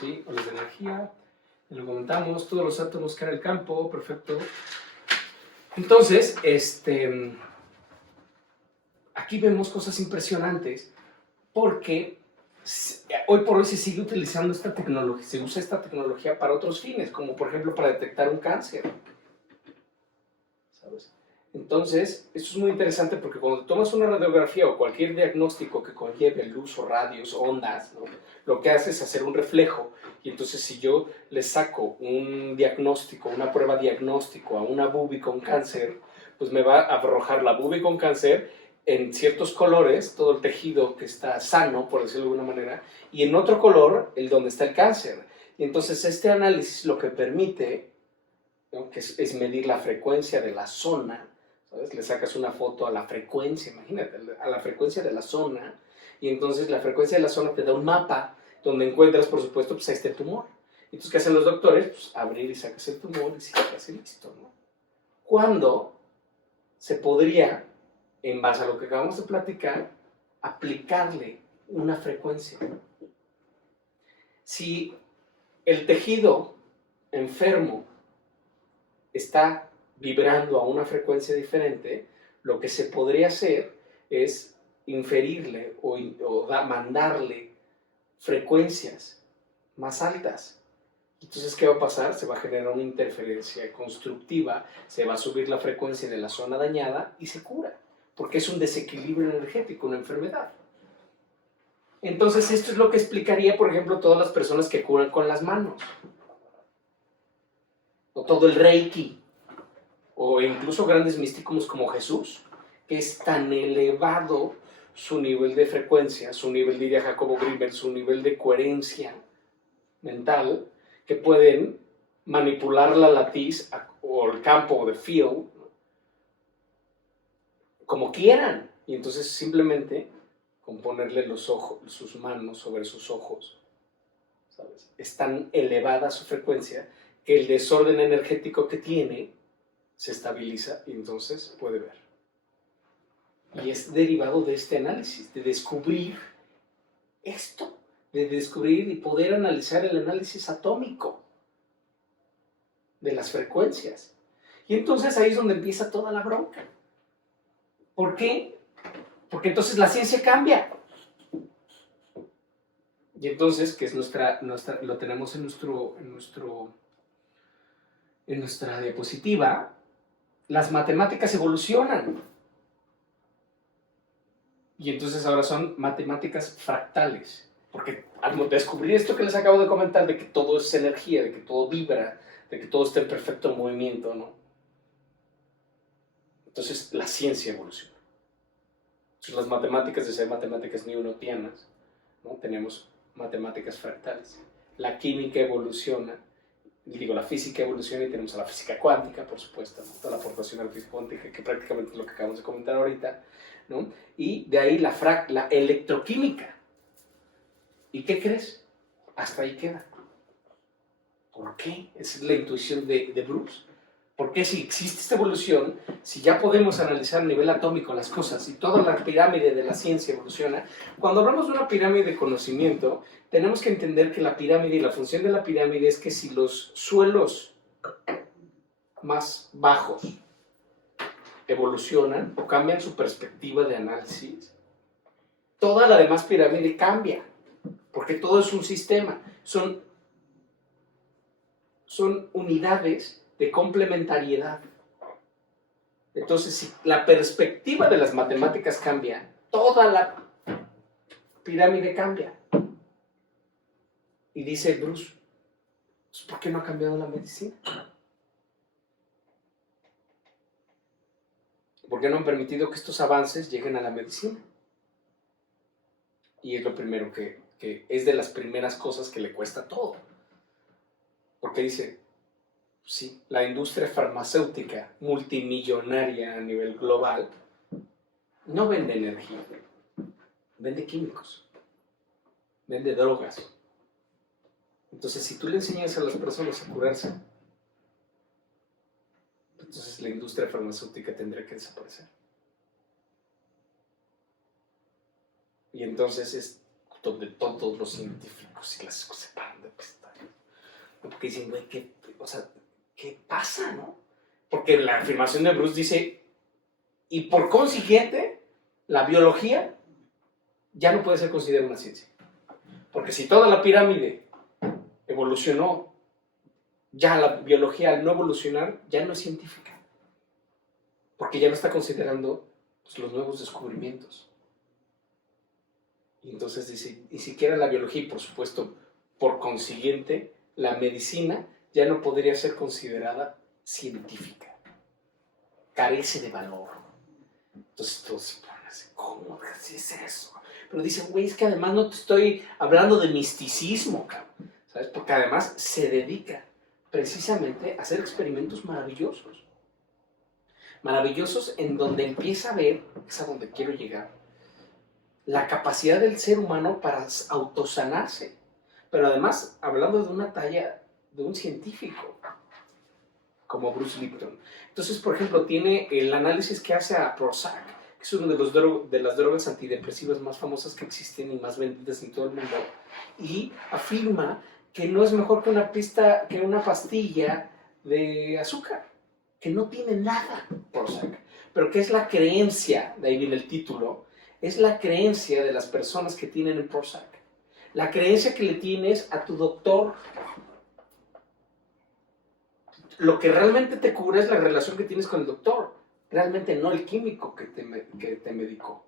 ¿sí? Olas de energía, lo comentamos, todos los átomos crean el campo, perfecto. Entonces, aquí vemos cosas impresionantes porque hoy por hoy se sigue utilizando esta tecnología, se usa esta tecnología para otros fines, como por ejemplo para detectar un cáncer, ¿sabes? Entonces, esto es muy interesante porque cuando tomas una radiografía o cualquier diagnóstico que conlleve luz o radios, ondas, ¿no? Lo que hace es hacer un reflejo. Y entonces, si yo le saco un diagnóstico, una prueba diagnóstico a una bubi con cáncer, pues me va a arrojar la bubi con cáncer en ciertos colores, todo el tejido que está sano, por decirlo de alguna manera, y en otro color, el donde está el cáncer. Y entonces, este análisis lo que permite, ¿no? Que es medir la frecuencia de la zona, ¿sabes? Le sacas una foto a la frecuencia, imagínate, a la frecuencia de la zona, y entonces la frecuencia de la zona te da un mapa donde encuentras, por supuesto, pues este tumor. Entonces, ¿qué hacen los doctores? Pues abrir y sacas el tumor y sacas y listo, ¿no? ¿Cuándo se podría, en base a lo que acabamos de platicar, aplicarle una frecuencia? Si el tejido enfermo está vibrando a una frecuencia diferente, lo que se podría hacer es inferirle o mandarle frecuencias más altas. Entonces, ¿qué va a pasar? Se va a generar una interferencia constructiva, se va a subir la frecuencia de la zona dañada y se cura, porque es un desequilibrio energético, una enfermedad. Entonces, esto es lo que explicaría, por ejemplo, todas las personas que curan con las manos, o todo el Reiki, o incluso grandes místicos como Jesús, que es tan elevado su nivel de frecuencia, su nivel, diría Jacobo Grimberg, su nivel de coherencia mental, que pueden manipular la latiz o el campo de field como quieran. Y entonces simplemente con ponerle los ojos, sus manos sobre sus ojos, ¿sabes? Es tan elevada su frecuencia que el desorden energético que tiene se estabiliza y entonces puede ver. Y es derivado de este análisis, de descubrir esto, de descubrir y poder analizar el análisis atómico de las frecuencias. Y entonces ahí es donde empieza toda la bronca. ¿Por qué? Porque entonces la ciencia cambia. Y entonces, que es lo tenemos en nuestra diapositiva, las matemáticas evolucionan. Y entonces ahora son matemáticas fractales. Porque al descubrir esto que les acabo de comentar, de que todo es energía, de que todo vibra, de que todo está en perfecto movimiento, ¿no? Entonces la ciencia evoluciona. Entonces las matemáticas, de ser matemáticas newtonianas, ¿no? Tenemos matemáticas fractales. La química evoluciona, la física evoluciona y tenemos a la física cuántica, por supuesto, ¿no? Toda la aportación a la física cuántica, que prácticamente es lo que acabamos de comentar ahorita, ¿no? Y de ahí la electroquímica. ¿Y qué crees? Hasta ahí queda. ¿Por qué? Esa es la intuición de Bruce. ¿Por qué si existe esta evolución, si ya podemos analizar a nivel atómico las cosas y toda la pirámide de la ciencia evoluciona? Cuando hablamos de una pirámide de conocimiento, tenemos que entender que la pirámide y la función de la pirámide es que si los suelos más bajos evolucionan o cambian su perspectiva de análisis, toda la demás pirámide cambia, porque todo es un sistema, son unidades de complementariedad. Entonces, si la perspectiva de las matemáticas cambia, toda la pirámide cambia. Y dice Bruce, ¿por qué no ha cambiado la medicina? ¿Por qué no han permitido que estos avances lleguen a la medicina? Y es lo primero que es de las primeras cosas que le cuesta todo. Porque dice, sí, la industria farmacéutica multimillonaria a nivel global no vende energía, vende químicos, vende drogas. Entonces, si tú le enseñas a las personas a curarse, entonces la industria farmacéutica tendría que desaparecer. Y entonces es donde todos los científicos y las se paran de pestañas. Porque dicen, güey, ¿qué pasa, no? Porque la afirmación de Bruce dice, y por consiguiente, la biología ya no puede ser considerada una ciencia. Porque si toda la pirámide evolucionó, ya la biología al no evolucionar ya no es científica. porque ya no está considerando pues, los nuevos descubrimientos. Y entonces dice, ni siquiera la biología y por supuesto, por consiguiente, la medicina ya no podría ser considerada científica. Carece de valor. Entonces todos se ponen así, ¿cómo es eso? Pero dicen, güey, es que además no te estoy hablando de misticismo, cabrón, ¿sabes? Porque además se dedica precisamente a hacer experimentos maravillosos. Maravillosos en donde empieza a ver, es a donde quiero llegar, la capacidad del ser humano para autosanarse. Pero además, hablando de una talla de un científico, como Bruce Lipton. Entonces, por ejemplo, tiene el análisis que hace a Prozac, que es uno de las drogas antidepresivas más famosas que existen y más vendidas en todo el mundo, y afirma que no es mejor que una pastilla de azúcar, que no tiene nada Prozac, pero que es la creencia, de ahí viene el título, es la creencia de las personas que tienen el Prozac, la creencia que le tienes a tu doctor. Lo que realmente te cura es la relación que tienes con el doctor, realmente no el químico que te medicó.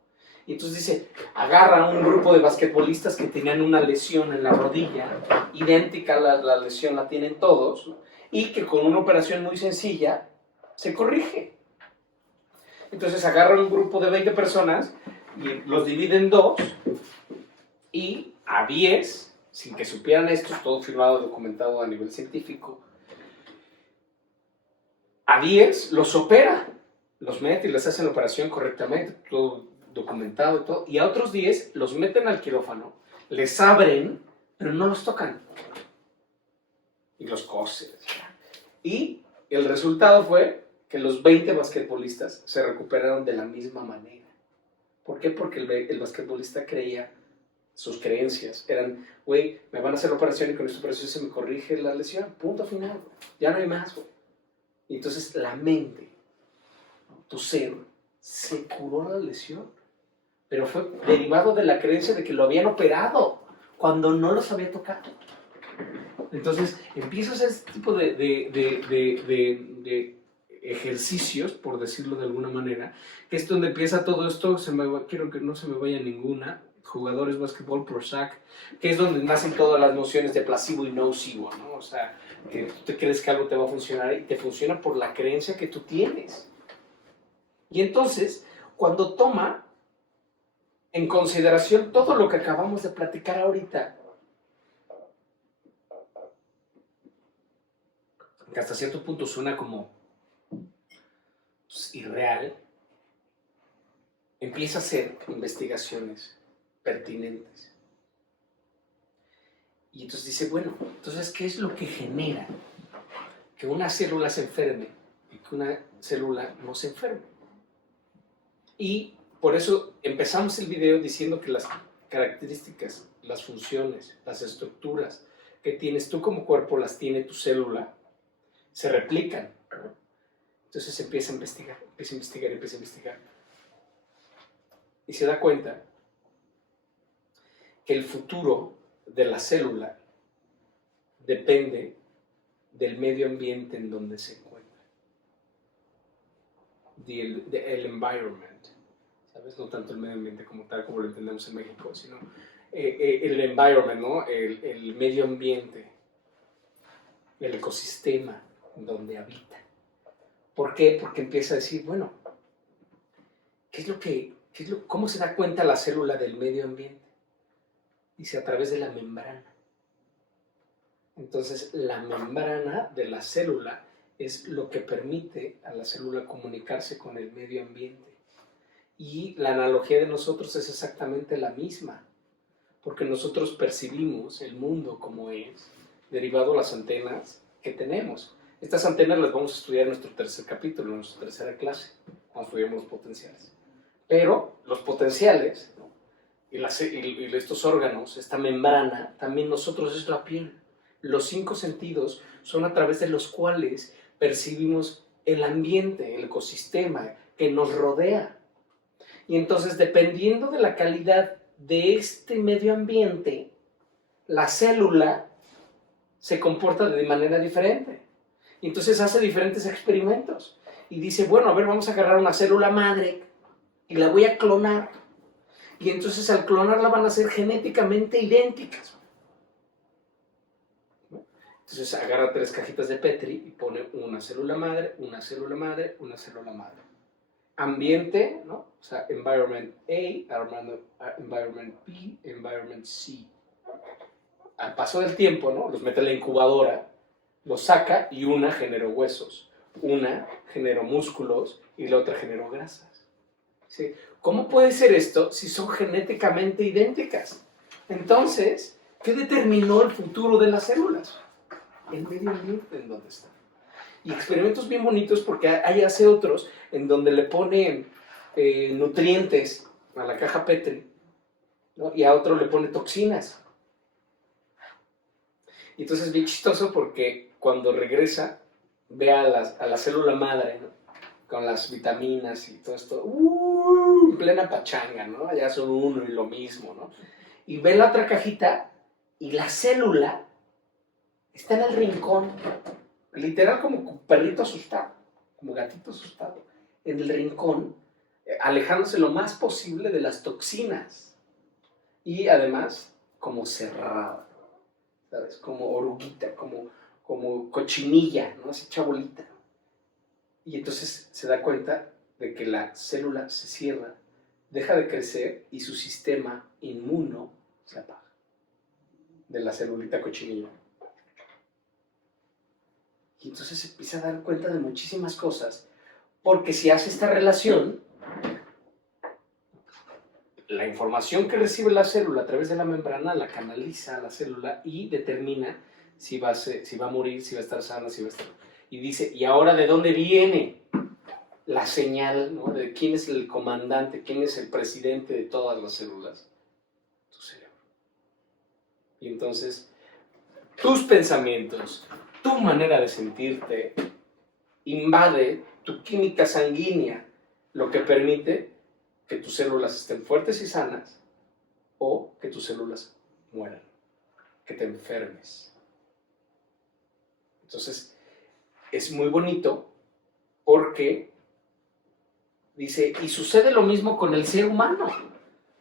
Y entonces dice, agarra a un grupo de basquetbolistas que tenían una lesión en la rodilla, idéntica a la lesión la tienen todos, ¿no? Y que con una operación muy sencilla se corrige. Entonces agarra un grupo de 20 personas y los divide en dos, y a 10, sin que supieran esto, todo firmado, documentado a nivel científico, a 10 los opera, los mete y les hace la operación correctamente, todo documentado y todo, y a otros 10 los meten al quirófano, les abren, pero no los tocan, y los cosen. Y el resultado fue que los 20 basquetbolistas se recuperaron de la misma manera. ¿Por qué? Porque el basquetbolista creía, sus creencias eran, güey, me van a hacer la operación y con esta operación se me corrige la lesión, punto final, ya no hay más, güey. Y entonces la mente, tu ser, se curó la lesión, pero fue derivado de la creencia de que lo habían operado cuando no los había tocado. Entonces empieza a hacer este tipo de ejercicios, por decirlo de alguna manera, que es donde empieza todo esto. Quiero que no se me vaya ninguna. Jugadores de básquetbol, Prozac, que es donde nacen todas las nociones de placebo y nocivo, ¿no? O sea, que tú te crees que algo te va a funcionar y te funciona por la creencia que tú tienes. Y entonces, cuando toma en consideración todo lo que acabamos de platicar ahorita, que hasta cierto punto suena como pues, irreal, empieza a hacer investigaciones pertinentes. Y entonces dice, bueno, entonces, ¿qué es lo que genera que una célula se enferme y que una célula no se enferme? Y por eso empezamos el video diciendo que las características, las funciones, las estructuras que tienes tú como cuerpo las tiene tu célula, se replican, ¿no? Entonces empieza a investigar. Y se da cuenta que el futuro de la célula depende del medio ambiente en donde se encuentra. El environment, ¿sabes? No tanto el medio ambiente como tal, como lo entendemos en México, sino el environment, ¿no? El medio ambiente, el ecosistema donde habita. ¿Por qué? Porque empieza a decir, bueno, ¿cómo se da cuenta la célula del medio ambiente? Dice, a través de la membrana. Entonces, la membrana de la célula es lo que permite a la célula comunicarse con el medio ambiente. Y la analogía de nosotros es exactamente la misma, porque nosotros percibimos el mundo como es, derivado de las antenas que tenemos. Estas antenas las vamos a estudiar en nuestro tercer capítulo, en nuestra tercera clase, cuando estudiemos los potenciales. Pero los potenciales, ¿no? y estos órganos, esta membrana, también nosotros es la piel. Los 5 sentidos son a través de los cuales percibimos el ambiente, el ecosistema que nos rodea. Y entonces, dependiendo de la calidad de este medio ambiente, la célula se comporta de manera diferente. Y entonces hace diferentes experimentos. y dice, bueno, a ver, vamos a agarrar una célula madre y la voy a clonar. Y entonces al clonarla van a ser genéticamente idénticas. Entonces agarra 3 cajitas de Petri y pone una célula madre, una célula madre, una célula madre. Ambiente, ¿no? O sea, environment A, environment B, environment C. Al paso del tiempo, ¿no? Los mete en la incubadora, los saca y una generó huesos, una generó músculos y la otra generó grasas. ¿Sí? ¿Cómo puede ser esto si son genéticamente idénticas? Entonces, ¿qué determinó el futuro de las células? El medio ambiente en donde están. Y experimentos bien bonitos porque hace otros en donde le pone nutrientes a la caja Petri, ¿no? Y a otro le pone toxinas. Y entonces es bien chistoso porque cuando regresa ve a la célula madre, ¿no? Con las vitaminas y todo esto, en plena pachanga, ¿no? Ya son uno y lo mismo, ¿no? Y ve la otra cajita y la célula está en el rincón, literal como perrito asustado, como gatito asustado, en el rincón, alejándose lo más posible de las toxinas y además como cerrada, ¿sabes? Como oruguita, como cochinilla, ¿no? Así chabolita. Y entonces se da cuenta de que la célula se cierra, deja de crecer y su sistema inmuno se apaga de la celulita cochinilla. Y entonces se empieza a dar cuenta de muchísimas cosas, porque si hace esta relación, la información que recibe la célula a través de la membrana la canaliza a la célula y determina si va a morir, si va a estar sana, si va a estar... Y dice, ¿y ahora de dónde viene la señal, ¿no? De quién es el comandante, quién es el presidente de todas las células? Tu cerebro. Y entonces, tus pensamientos, tu manera de sentirte, invade tu química sanguínea, lo que permite que tus células estén fuertes y sanas o que tus células mueran, que te enfermes. Entonces, es muy bonito porque dice, y sucede lo mismo con el ser humano,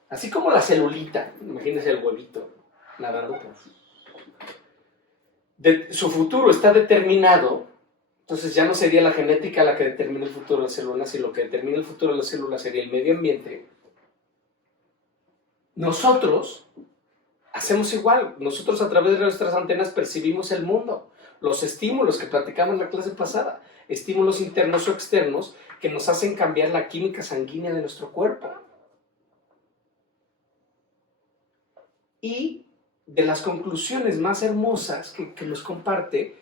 así como la celulita, imagínense el huevito nadando, su futuro está determinado. Entonces ya no sería la genética la que determina el futuro de las células, sino lo que determina el futuro de las células sería el medio ambiente. Nosotros hacemos igual. Nosotros a través de nuestras antenas percibimos el mundo. Los estímulos que platicamos en la clase pasada, estímulos internos o externos que nos hacen cambiar la química sanguínea de nuestro cuerpo. Y de las conclusiones más hermosas que nos comparte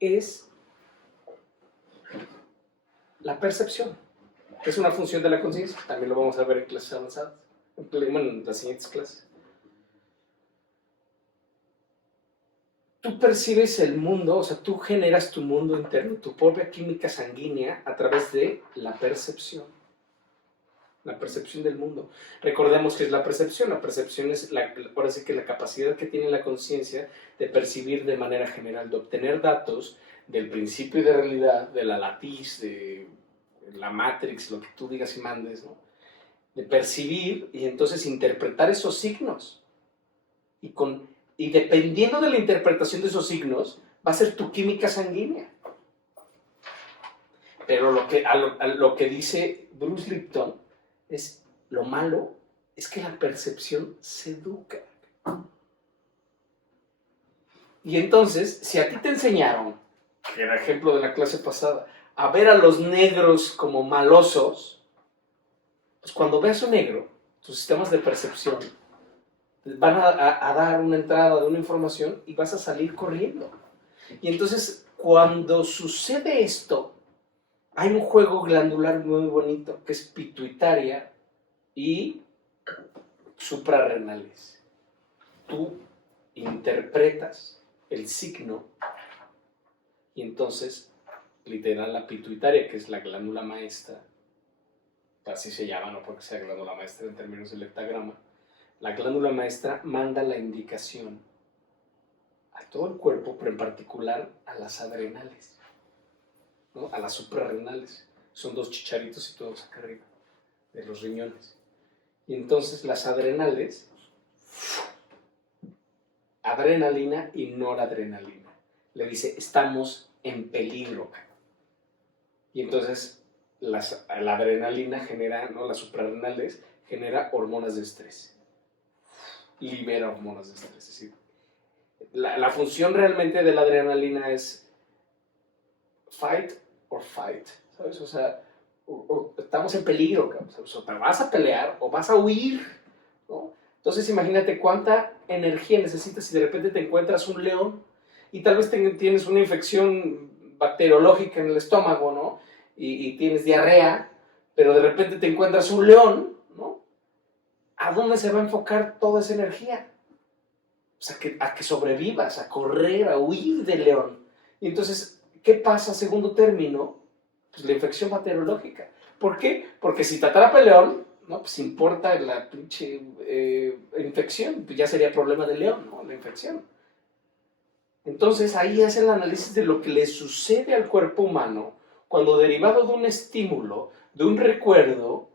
es la percepción, que es una función de la conciencia. También lo vamos a ver en clases avanzadas, en las siguientes clases. Tú percibes el mundo, o sea, tú generas tu mundo interno, tu propia química sanguínea a través de la percepción del mundo. Recordemos que es la percepción. La percepción es, ahora sí que la capacidad que tiene la conciencia de percibir de manera general, de obtener datos del principio de realidad, de la latiz, de la matrix, lo que tú digas y mandes, ¿no? De percibir y entonces interpretar esos signos. Y dependiendo de la interpretación de esos signos, va a ser tu química sanguínea. Pero lo que dice Bruce Lipton es, lo malo es que la percepción se educa. Y entonces, si a ti te enseñaron, que era ejemplo de la clase pasada, a ver a los negros como malosos, pues cuando veas un negro, tus sistemas de percepción van a dar una entrada de una información y vas a salir corriendo. Y entonces, cuando sucede esto, hay un juego glandular muy bonito que es pituitaria y suprarrenales. Tú interpretas el signo y entonces, literal, la pituitaria, que es la glándula maestra, así se llama, no porque sea glándula maestra en términos del heptagrama, la glándula maestra manda la indicación a todo el cuerpo, pero en particular a las adrenales. ¿no? A las suprarrenales. Son 2 chicharitos situados acá arriba de los riñones. Y entonces las adrenales, adrenalina y noradrenalina. Le dice, estamos en peligro. Y entonces la adrenalina genera, ¿no? Las suprarrenales genera hormonas de estrés. Libera hormonas de estrés. Es decir, la función realmente de la adrenalina es fight or fight, ¿sabes? O sea, estamos en peligro, o sea, te vas a pelear o vas a huir, ¿no? Entonces imagínate cuánta energía necesitas si de repente te encuentras un león y tal vez tienes una infección bacteriológica en el estómago, ¿no? Y tienes diarrea, pero de repente te encuentras un león, ¿no? ¿A dónde se va a enfocar toda esa energía? O sea, a que sobrevivas, a correr, a huir del león. Y entonces, ¿qué pasa segundo término? Pues la infección bacteriológica. ¿Por qué? Porque si te atrapa el león, ¿no? Pues importa la pinche infección, pues ya sería problema del león, ¿no? La infección. Entonces ahí es el análisis de lo que le sucede al cuerpo humano cuando derivado de un estímulo, de un recuerdo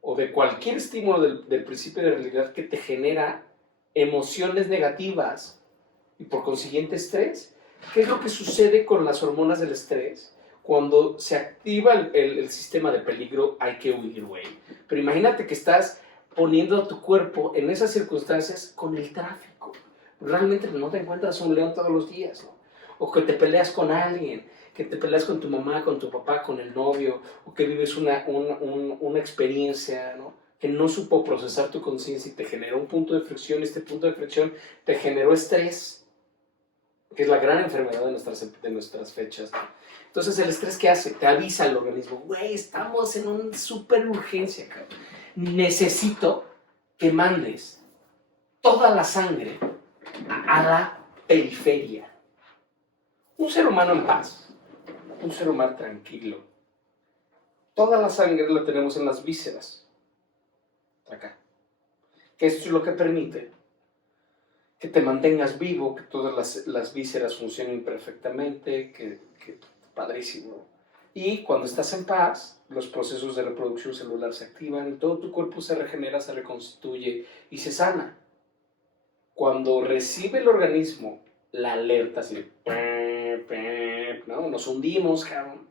o de cualquier estímulo del principio de realidad que te genera emociones negativas y por consiguiente estrés. ¿Qué es lo que sucede con las hormonas del estrés? Cuando se activa el sistema de peligro, hay que huir, güey. Pero imagínate que estás poniendo a tu cuerpo en esas circunstancias con el tráfico. Realmente no te encuentras un león todos los días, ¿no? O que te peleas con alguien, que te peleas con tu mamá, con tu papá, con el novio, o que vives una experiencia, ¿no? Que no supo procesar tu conciencia y te generó un punto de fricción. Este punto de fricción te generó estrés, que es la gran enfermedad de nuestras fechas, ¿no? Entonces, ¿el estrés qué hace? Te avisa al organismo, güey, estamos en una super urgencia, cabrón. Necesito que mandes toda la sangre a la periferia. Un ser humano en paz, un ser humano tranquilo. Toda la sangre la tenemos en las vísceras, acá. Que esto es lo que permite que te mantengas vivo, que todas las vísceras funcionen perfectamente, que padrísimo. Y cuando estás en paz, los procesos de reproducción celular se activan y todo tu cuerpo se regenera, se reconstituye y se sana. Cuando recibe el organismo la alerta, así, ¿no? Nos hundimos, cabrón.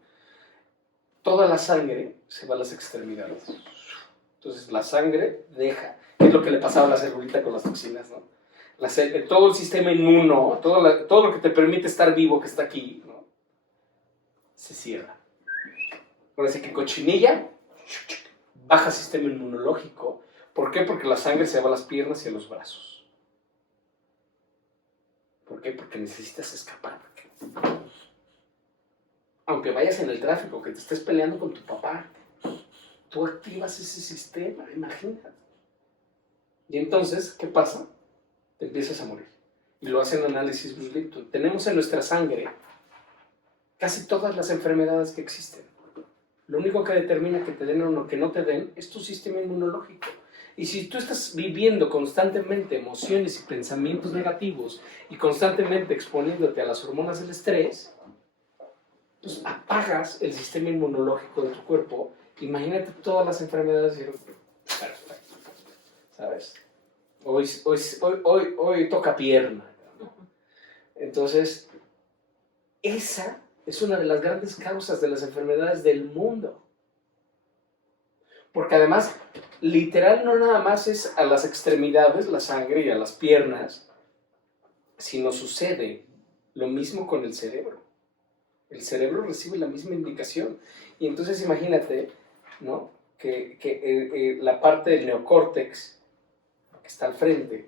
Toda la sangre se va a las extremidades. Entonces la sangre deja, es lo que le pasaba a la celulita con las toxinas, ¿no? Todo el sistema inmuno, todo lo que te permite estar vivo, que está aquí, ¿no? Se cierra. Ahora sí que cochinilla, baja sistema inmunológico. ¿Por qué? Porque la sangre se va a las piernas y a los brazos. ¿Por qué? Porque necesitas escapar. Aunque vayas en el tráfico, que te estés peleando con tu papá, tú activas ese sistema, imagínate. Y entonces, ¿qué pasa? Te empiezas a morir. Y lo hace en análisis Bruce Lipton. Tenemos en nuestra sangre casi todas las enfermedades que existen. Lo único que determina que te den o que no te den es tu sistema inmunológico. Y si tú estás viviendo constantemente emociones y pensamientos negativos y constantemente exponiéndote a las hormonas del estrés, pues apagas el sistema inmunológico de tu cuerpo. Imagínate todas las enfermedades y perfecto, ¿sabes? Hoy toca pierna, ¿no? Entonces, esa es una de las grandes causas de las enfermedades del mundo. Porque además, literal, no nada más es a las extremidades, la sangre y a las piernas, sino sucede lo mismo con el cerebro. El cerebro recibe la misma indicación. Y entonces imagínate, ¿no? que la parte del neocórtex que está al frente,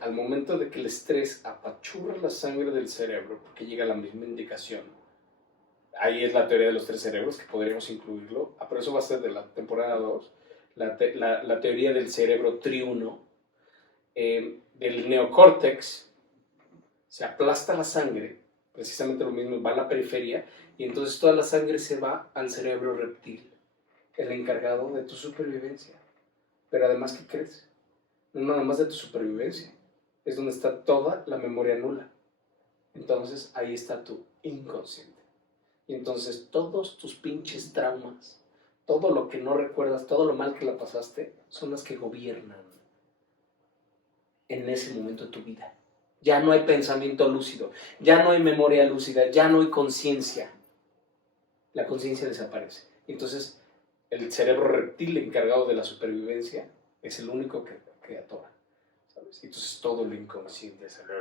al momento de que el estrés apachurra la sangre del cerebro, porque llega la misma indicación. Ahí es la teoría de los 3 cerebros, que podríamos incluirlo. Pero eso va a ser de la temporada 2. La teoría del cerebro triuno. Del neocórtex se aplasta la sangre, precisamente lo mismo, va a la periferia, y entonces toda la sangre se va al cerebro reptil, el encargado de tu supervivencia. Pero además, ¿qué crees? No nada más de tu supervivencia, es donde está toda la memoria nula. Entonces ahí está tu inconsciente. Y entonces todos tus pinches traumas, todo lo que no recuerdas, todo lo mal que la pasaste, son las que gobiernan en ese momento de tu vida. Ya no hay pensamiento lúcido, ya no hay memoria lúcida, ya no hay conciencia. La conciencia desaparece. Entonces, el cerebro reptil encargado de la supervivencia es el único que atora, ¿sabes? Entonces, todo lo inconsciente sale.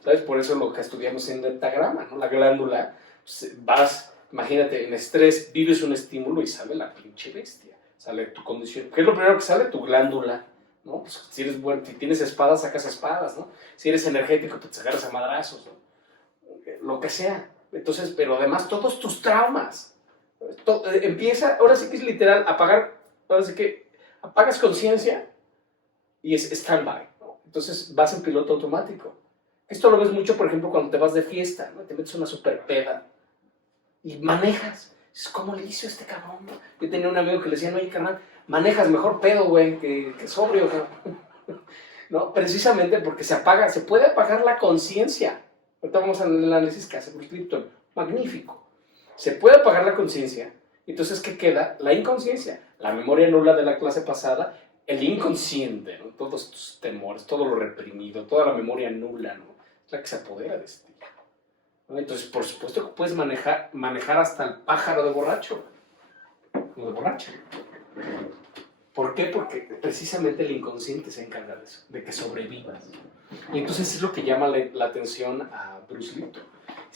¿Sabes? Por eso lo que estudiamos en dentagrama, ¿no? La glándula, pues, imagínate, en estrés, vives un estímulo y sale la pinche bestia. Sale tu condición. ¿Qué es lo primero que sale? Tu glándula, ¿no? Pues, si eres bueno, si tienes espadas, sacas espadas, ¿no? Si eres energético, pues te agarras a madrazos, ¿no? Lo que sea. Entonces, pero además todos tus traumas. Empieza, ahora sí que es literal, apagar, ahora sí que apagas conciencia y es stand-by, ¿no? Entonces vas en piloto automático. Esto lo ves mucho, por ejemplo, cuando te vas de fiesta, ¿no? Te metes una super peda y manejas. ¿Cómo le hizo este cabrón? Yo tenía un amigo que le decía, oye, carnal, manejas mejor pedo, güey, que sobrio, cabrón. ¿No? Precisamente porque se puede apagar la conciencia. Ahorita vamos al análisis que hace Bruce Lipton. Magnífico. Se puede apagar la conciencia. Entonces, ¿qué queda? La inconsciencia. La memoria nula de la clase pasada, el inconsciente, ¿no? Todos tus temores, todo lo reprimido, toda la memoria nula, ¿no? Es la que se apodera de ti, ¿no? Entonces, por supuesto que puedes manejar hasta el pájaro de borracho. O de borracha. ¿Por qué? Porque precisamente el inconsciente se encarga de eso, de que sobrevivas. Y entonces es lo que llama la atención a Bruce Lipton.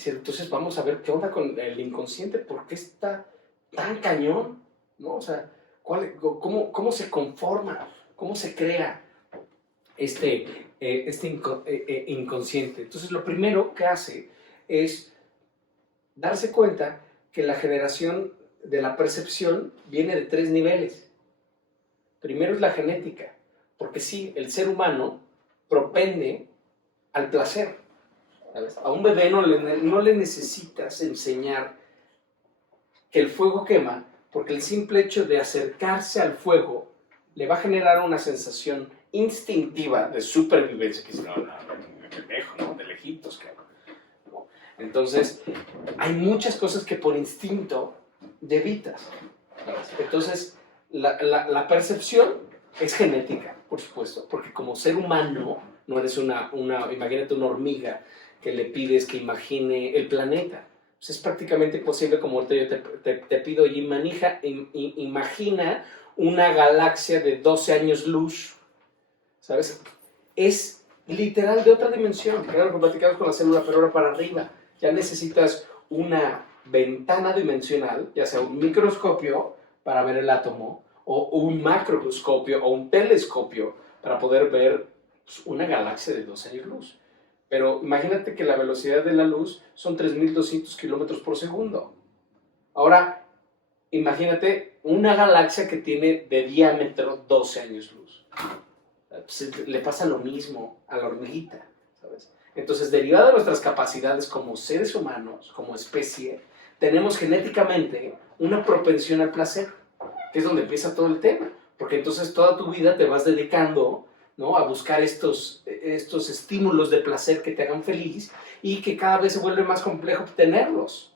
Entonces vamos a ver qué onda con el inconsciente, por qué está tan cañón, ¿no? O sea, cómo se conforma, cómo se crea este inconsciente. Entonces lo primero que hace es darse cuenta que la generación de la percepción viene de 3 niveles. Primero es la genética, porque sí, el ser humano propende al placer, ¿sabes? A un bebé no le necesitas enseñar que el fuego quema, porque el simple hecho de acercarse al fuego le va a generar una sensación instintiva de supervivencia, que es ¿no? De lejitos, cabrón. ¿No? Entonces, hay muchas cosas que por instinto evitas, ¿sabes? Entonces, la percepción es genética, por supuesto, porque como ser humano no eres imagínate una hormiga que le pides que imagine el planeta. Pues es prácticamente imposible, como yo te pido, imagina una galaxia de 12 años luz, ¿sabes? Es literal de otra dimensión. Claro, lo platicamos con la célula, pero ahora para arriba. Ya necesitas una ventana dimensional, ya sea un microscopio para ver el átomo, o un macroscopio o un telescopio para poder ver una galaxia de 12 años luz. Pero imagínate que la velocidad de la luz son 3.200 kilómetros por segundo. Ahora, imagínate una galaxia que tiene de diámetro 12 años luz. Pues, le pasa lo mismo a la hormiguita, ¿sabes? Entonces, derivado de nuestras capacidades como seres humanos, como especie, tenemos genéticamente una propensión al placer, que es donde empieza todo el tema. Porque entonces toda tu vida te vas dedicando, ¿no?, a buscar estos estímulos de placer que te hagan feliz y que cada vez se vuelve más complejo obtenerlos.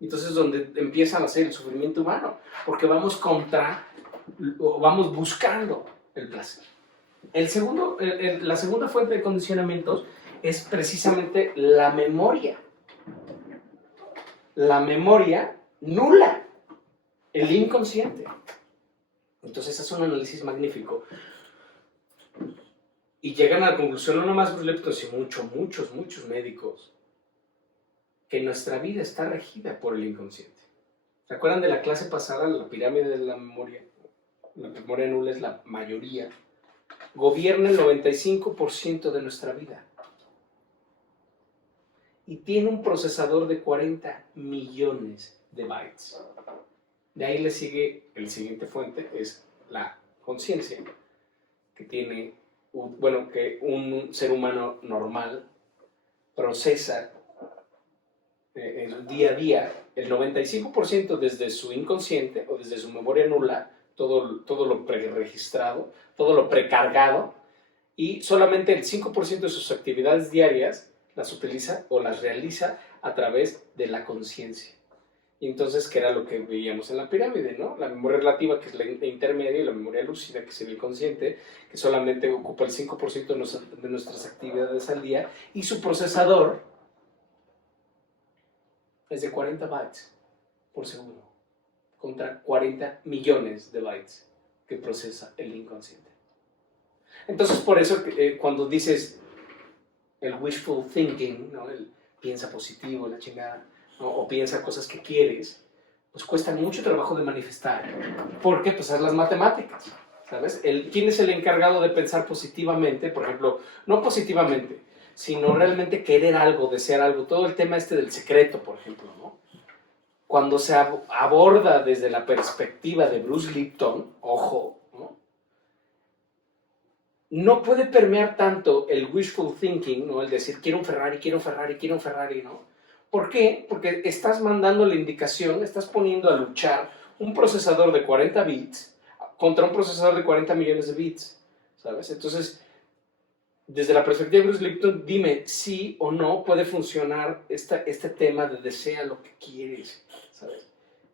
Entonces es donde empieza a ser el sufrimiento humano, porque vamos buscando el placer. La segunda fuente de condicionamientos es precisamente la memoria. La memoria nula, el inconsciente. Entonces es un análisis magnífico. Y llegan a la conclusión, no nomás Bruce Lipton, sino muchos médicos, que nuestra vida está regida por el inconsciente. ¿Se acuerdan de la clase pasada, la pirámide de la memoria? La memoria nula es la mayoría. Gobierna el 95% de nuestra vida. Y tiene un procesador de 40 millones de bytes. De ahí le sigue el siguiente fuente, es la conciencia, que tiene, que un ser humano normal procesa el día a día, el 95% desde su inconsciente o desde su memoria nula, todo lo preregistrado, todo lo precargado, y solamente el 5% de sus actividades diarias las utiliza o las realiza a través de la conciencia. Y entonces, ¿qué era lo que veíamos en la pirámide, ¿no? La memoria relativa, que es la intermedia, y la memoria lúcida, que es el inconsciente, que solamente ocupa el 5% de nuestras actividades al día, y su procesador es de 40 bytes por segundo, contra 40 millones de bytes que procesa el inconsciente. Entonces, por eso, cuando dices el wishful thinking, ¿no? El piensa positivo, la chingada, ¿no? O piensa cosas que quieres, pues cuesta mucho trabajo de manifestar, porque pues es las matemáticas, ¿sabes? ¿Quién es el encargado de pensar positivamente? Por ejemplo, no positivamente, sino realmente querer algo, desear algo, todo el tema del secreto, por ejemplo, ¿no? Cuando se aborda desde la perspectiva de Bruce Lipton, ojo, ¿no? No puede permear tanto el wishful thinking, ¿no? El decir, quiero un Ferrari, quiero un Ferrari, quiero un Ferrari, ¿no? ¿Por qué? Porque estás mandando la indicación, estás poniendo a luchar un procesador de 40 bits contra un procesador de 40 millones de bits, ¿sabes? Entonces, desde la perspectiva de Bruce Lipton, dime sí o no puede funcionar este tema de desea lo que quieres, ¿sabes?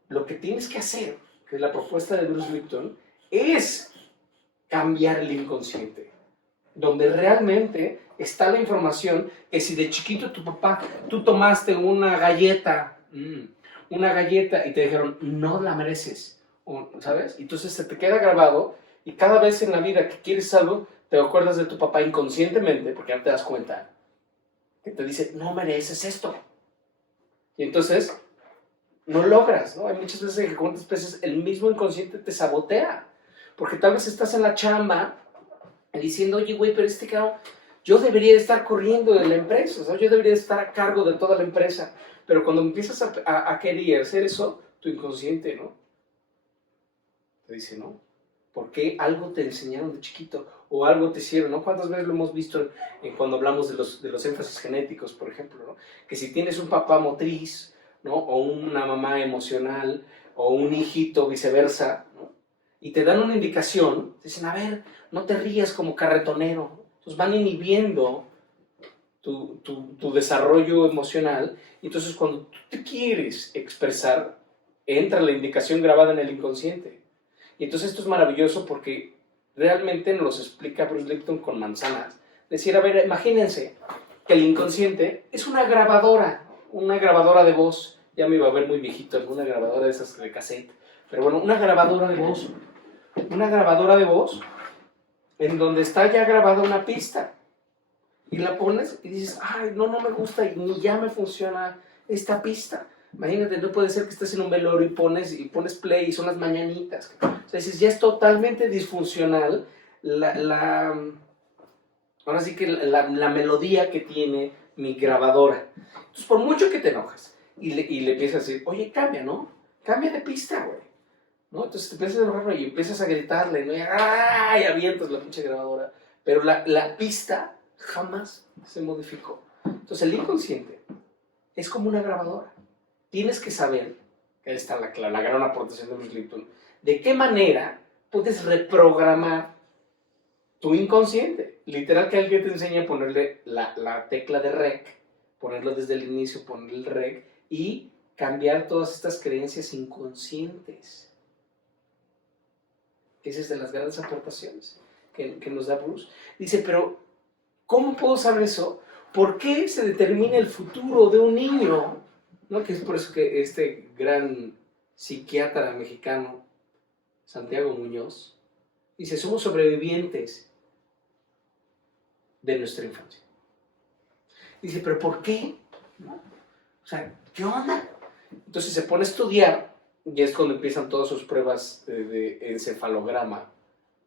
Lo que tienes que hacer, que es la propuesta de Bruce Lipton, es cambiar el inconsciente, donde realmente está la información que si de chiquito tú tomaste una galleta y te dijeron, no la mereces, ¿sabes? Entonces se te queda grabado y cada vez en la vida que quieres algo, te acuerdas de tu papá inconscientemente, porque ya te das cuenta, que te dice, no mereces esto. Y entonces no logras, ¿no? Hay muchas veces que cuántas veces el mismo inconsciente te sabotea, porque tal vez estás en la chamba diciendo, oye, güey, pero cabrón, yo debería de estar corriendo de la empresa, ¿sabes? Yo debería de estar a cargo de toda la empresa, pero cuando empiezas a querer hacer eso, tu inconsciente, ¿no? Te dice, no, ¿por qué algo te enseñaron de chiquito? O algo te hicieron, ¿no? ¿Cuántas veces lo hemos visto cuando hablamos de los énfasis genéticos, por ejemplo, ¿no? Que si tienes un papá motriz, ¿no? O una mamá emocional, o un hijito viceversa, ¿no? Y te dan una indicación, te dicen, a ver, no te rías como carretonero. Entonces van inhibiendo tu desarrollo emocional. Y entonces cuando tú te quieres expresar, entra la indicación grabada en el inconsciente. Y entonces esto es maravilloso porque realmente nos lo explica Bruce Lipton con manzanas. Decir, a ver, imagínense que el inconsciente es una grabadora de voz. Ya me iba a ver muy viejito, una grabadora de esas de cassette. Pero bueno, una grabadora de voz en donde está ya grabada una pista. Y la pones y dices, ay, no me gusta y ni ya me funciona esta pista. Imagínate, no puede ser que estés en un velorio y pones play y son las mañanitas. O sea, dices, ya es totalmente disfuncional ahora sí que la melodía que tiene mi grabadora. Entonces, por mucho que te enojas y le empiezas a decir, oye, cambia, ¿no? Cambia de pista, güey. ¿No? Entonces te empiezas a enojar y empiezas a gritarle, ¿no? Y avientas la pinche grabadora. Pero la pista jamás se modificó. Entonces el inconsciente es como una grabadora. Tienes que saber, que ahí está la gran aportación de Bruce Lipton, de qué manera puedes reprogramar tu inconsciente. Literal que alguien te enseña a ponerle la tecla de rec, ponerlo desde el inicio, ponerle el rec y cambiar todas estas creencias inconscientes. Esa es de las grandes aportaciones que nos da Bruce. Dice, pero ¿cómo puedo saber eso? ¿Por qué se determina el futuro de un niño? ¿No? Que es por eso que este gran psiquiatra mexicano, Santiago Muñoz, dice, somos sobrevivientes de nuestra infancia. Dice, ¿pero por qué? ¿No? O sea, ¿qué onda? Entonces se pone a estudiar y es cuando empiezan todas sus pruebas de encefalograma,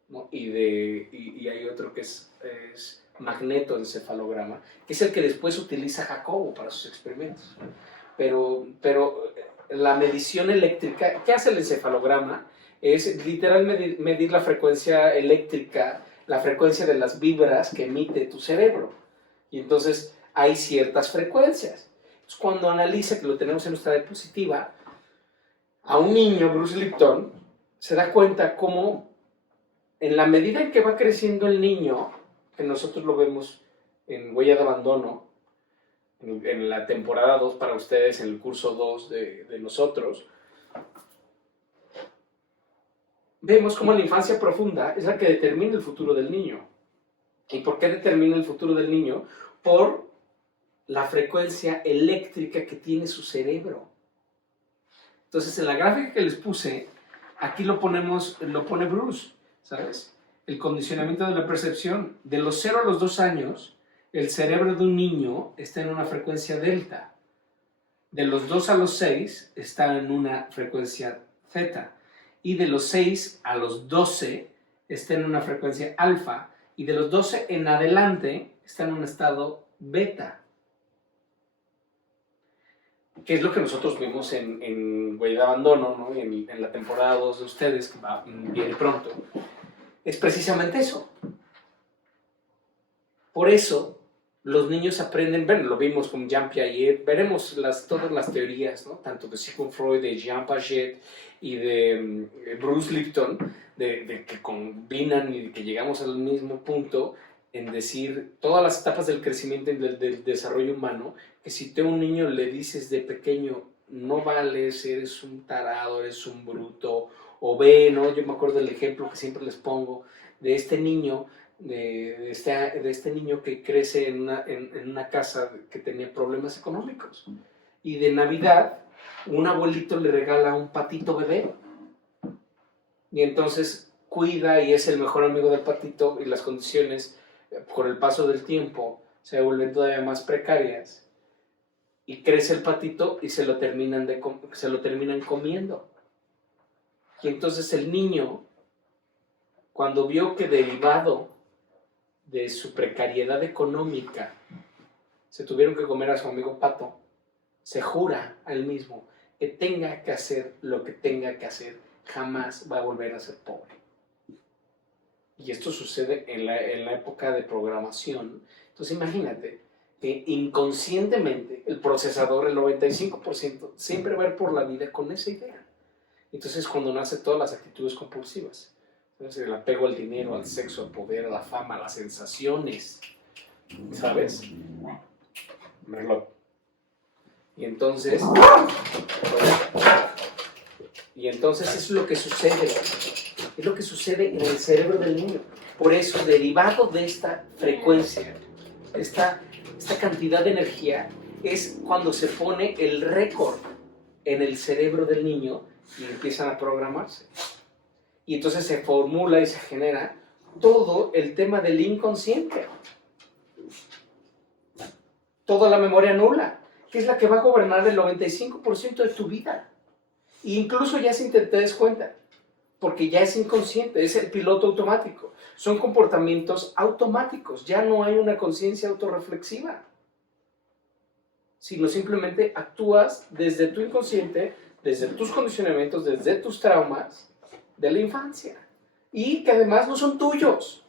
¿no? Y hay otro que es magnetoencefalograma, que es el que después utiliza Jacobo para sus experimentos. Pero la medición eléctrica, ¿qué hace el encefalograma? Es literal medir la frecuencia eléctrica, la frecuencia de las vibras que emite tu cerebro. Y entonces hay ciertas frecuencias. Entonces, cuando analiza, que lo tenemos en nuestra diapositiva, a un niño, Bruce Lipton, se da cuenta cómo en la medida en que va creciendo el niño, que nosotros lo vemos en Huella de Abandono, en la temporada 2 para ustedes, en el curso 2 de nosotros, vemos cómo la infancia profunda es la que determina el futuro del niño. ¿Y por qué determina el futuro del niño? Por la frecuencia eléctrica que tiene su cerebro. Entonces, en la gráfica que les puse, aquí lo pone Bruce, ¿sabes? El condicionamiento de la percepción. De los 0 a los 2 años, el cerebro de un niño está en una frecuencia delta. De los 2 a los 6 está en una frecuencia theta. Y de los 6 a los 12 está en una frecuencia alfa. Y de los 12 en adelante está en un estado beta. Que es lo que nosotros vimos en Huella de Abandono, ¿no? En la temporada 2 de ustedes, que viene pronto. Es precisamente eso. Por eso, los niños aprenden, bueno, lo vimos con Jean Piaget, veremos todas las teorías, ¿no? Tanto de Sigmund Freud, de Jean Piaget y de Bruce Lipton, de que combinan y de que llegamos al mismo punto en decir todas las etapas del crecimiento y del desarrollo humano, que si tú a un niño le dices de pequeño, no vales, eres un tarado, eres un bruto, o ve, ¿no? Yo me acuerdo del ejemplo que siempre les pongo, de este niño, de este niño que crece en una casa que tenía problemas económicos. Y de Navidad, un abuelito le regala un patito bebé. Y entonces cuida y es el mejor amigo del patito, y las condiciones, con el paso del tiempo, se vuelven todavía más precarias. Y crece el patito y se lo terminan comiendo. Y entonces el niño, cuando vio que derivado de su precariedad económica se tuvieron que comer a su amigo pato, se jura a él mismo que tenga que hacer lo que tenga que hacer, jamás va a volver a ser pobre. Y esto sucede en la época de programación. Entonces imagínate que inconscientemente el procesador, el 95%, siempre va a ir por la vida con esa idea. Entonces cuando nace todas las actitudes compulsivas, entonces el apego al dinero, al sexo, al poder, a la fama, a las sensaciones, ¿sabes? Reloj. Y entonces es lo que sucede. Es lo que sucede en el cerebro del niño. Por eso, derivado de esta frecuencia, esta cantidad de energía, es cuando se pone el récord en el cerebro del niño y empiezan a programarse. Y entonces se formula y se genera todo el tema del inconsciente. Toda la memoria nula, que es la que va a gobernar el 95% de tu vida. E incluso ya sin que te des cuenta, porque ya es inconsciente, es el piloto automático. Son comportamientos automáticos, ya no hay una conciencia autorreflexiva, sino simplemente actúas desde tu inconsciente, desde tus condicionamientos, desde tus traumas de la infancia, y que además no son tuyos,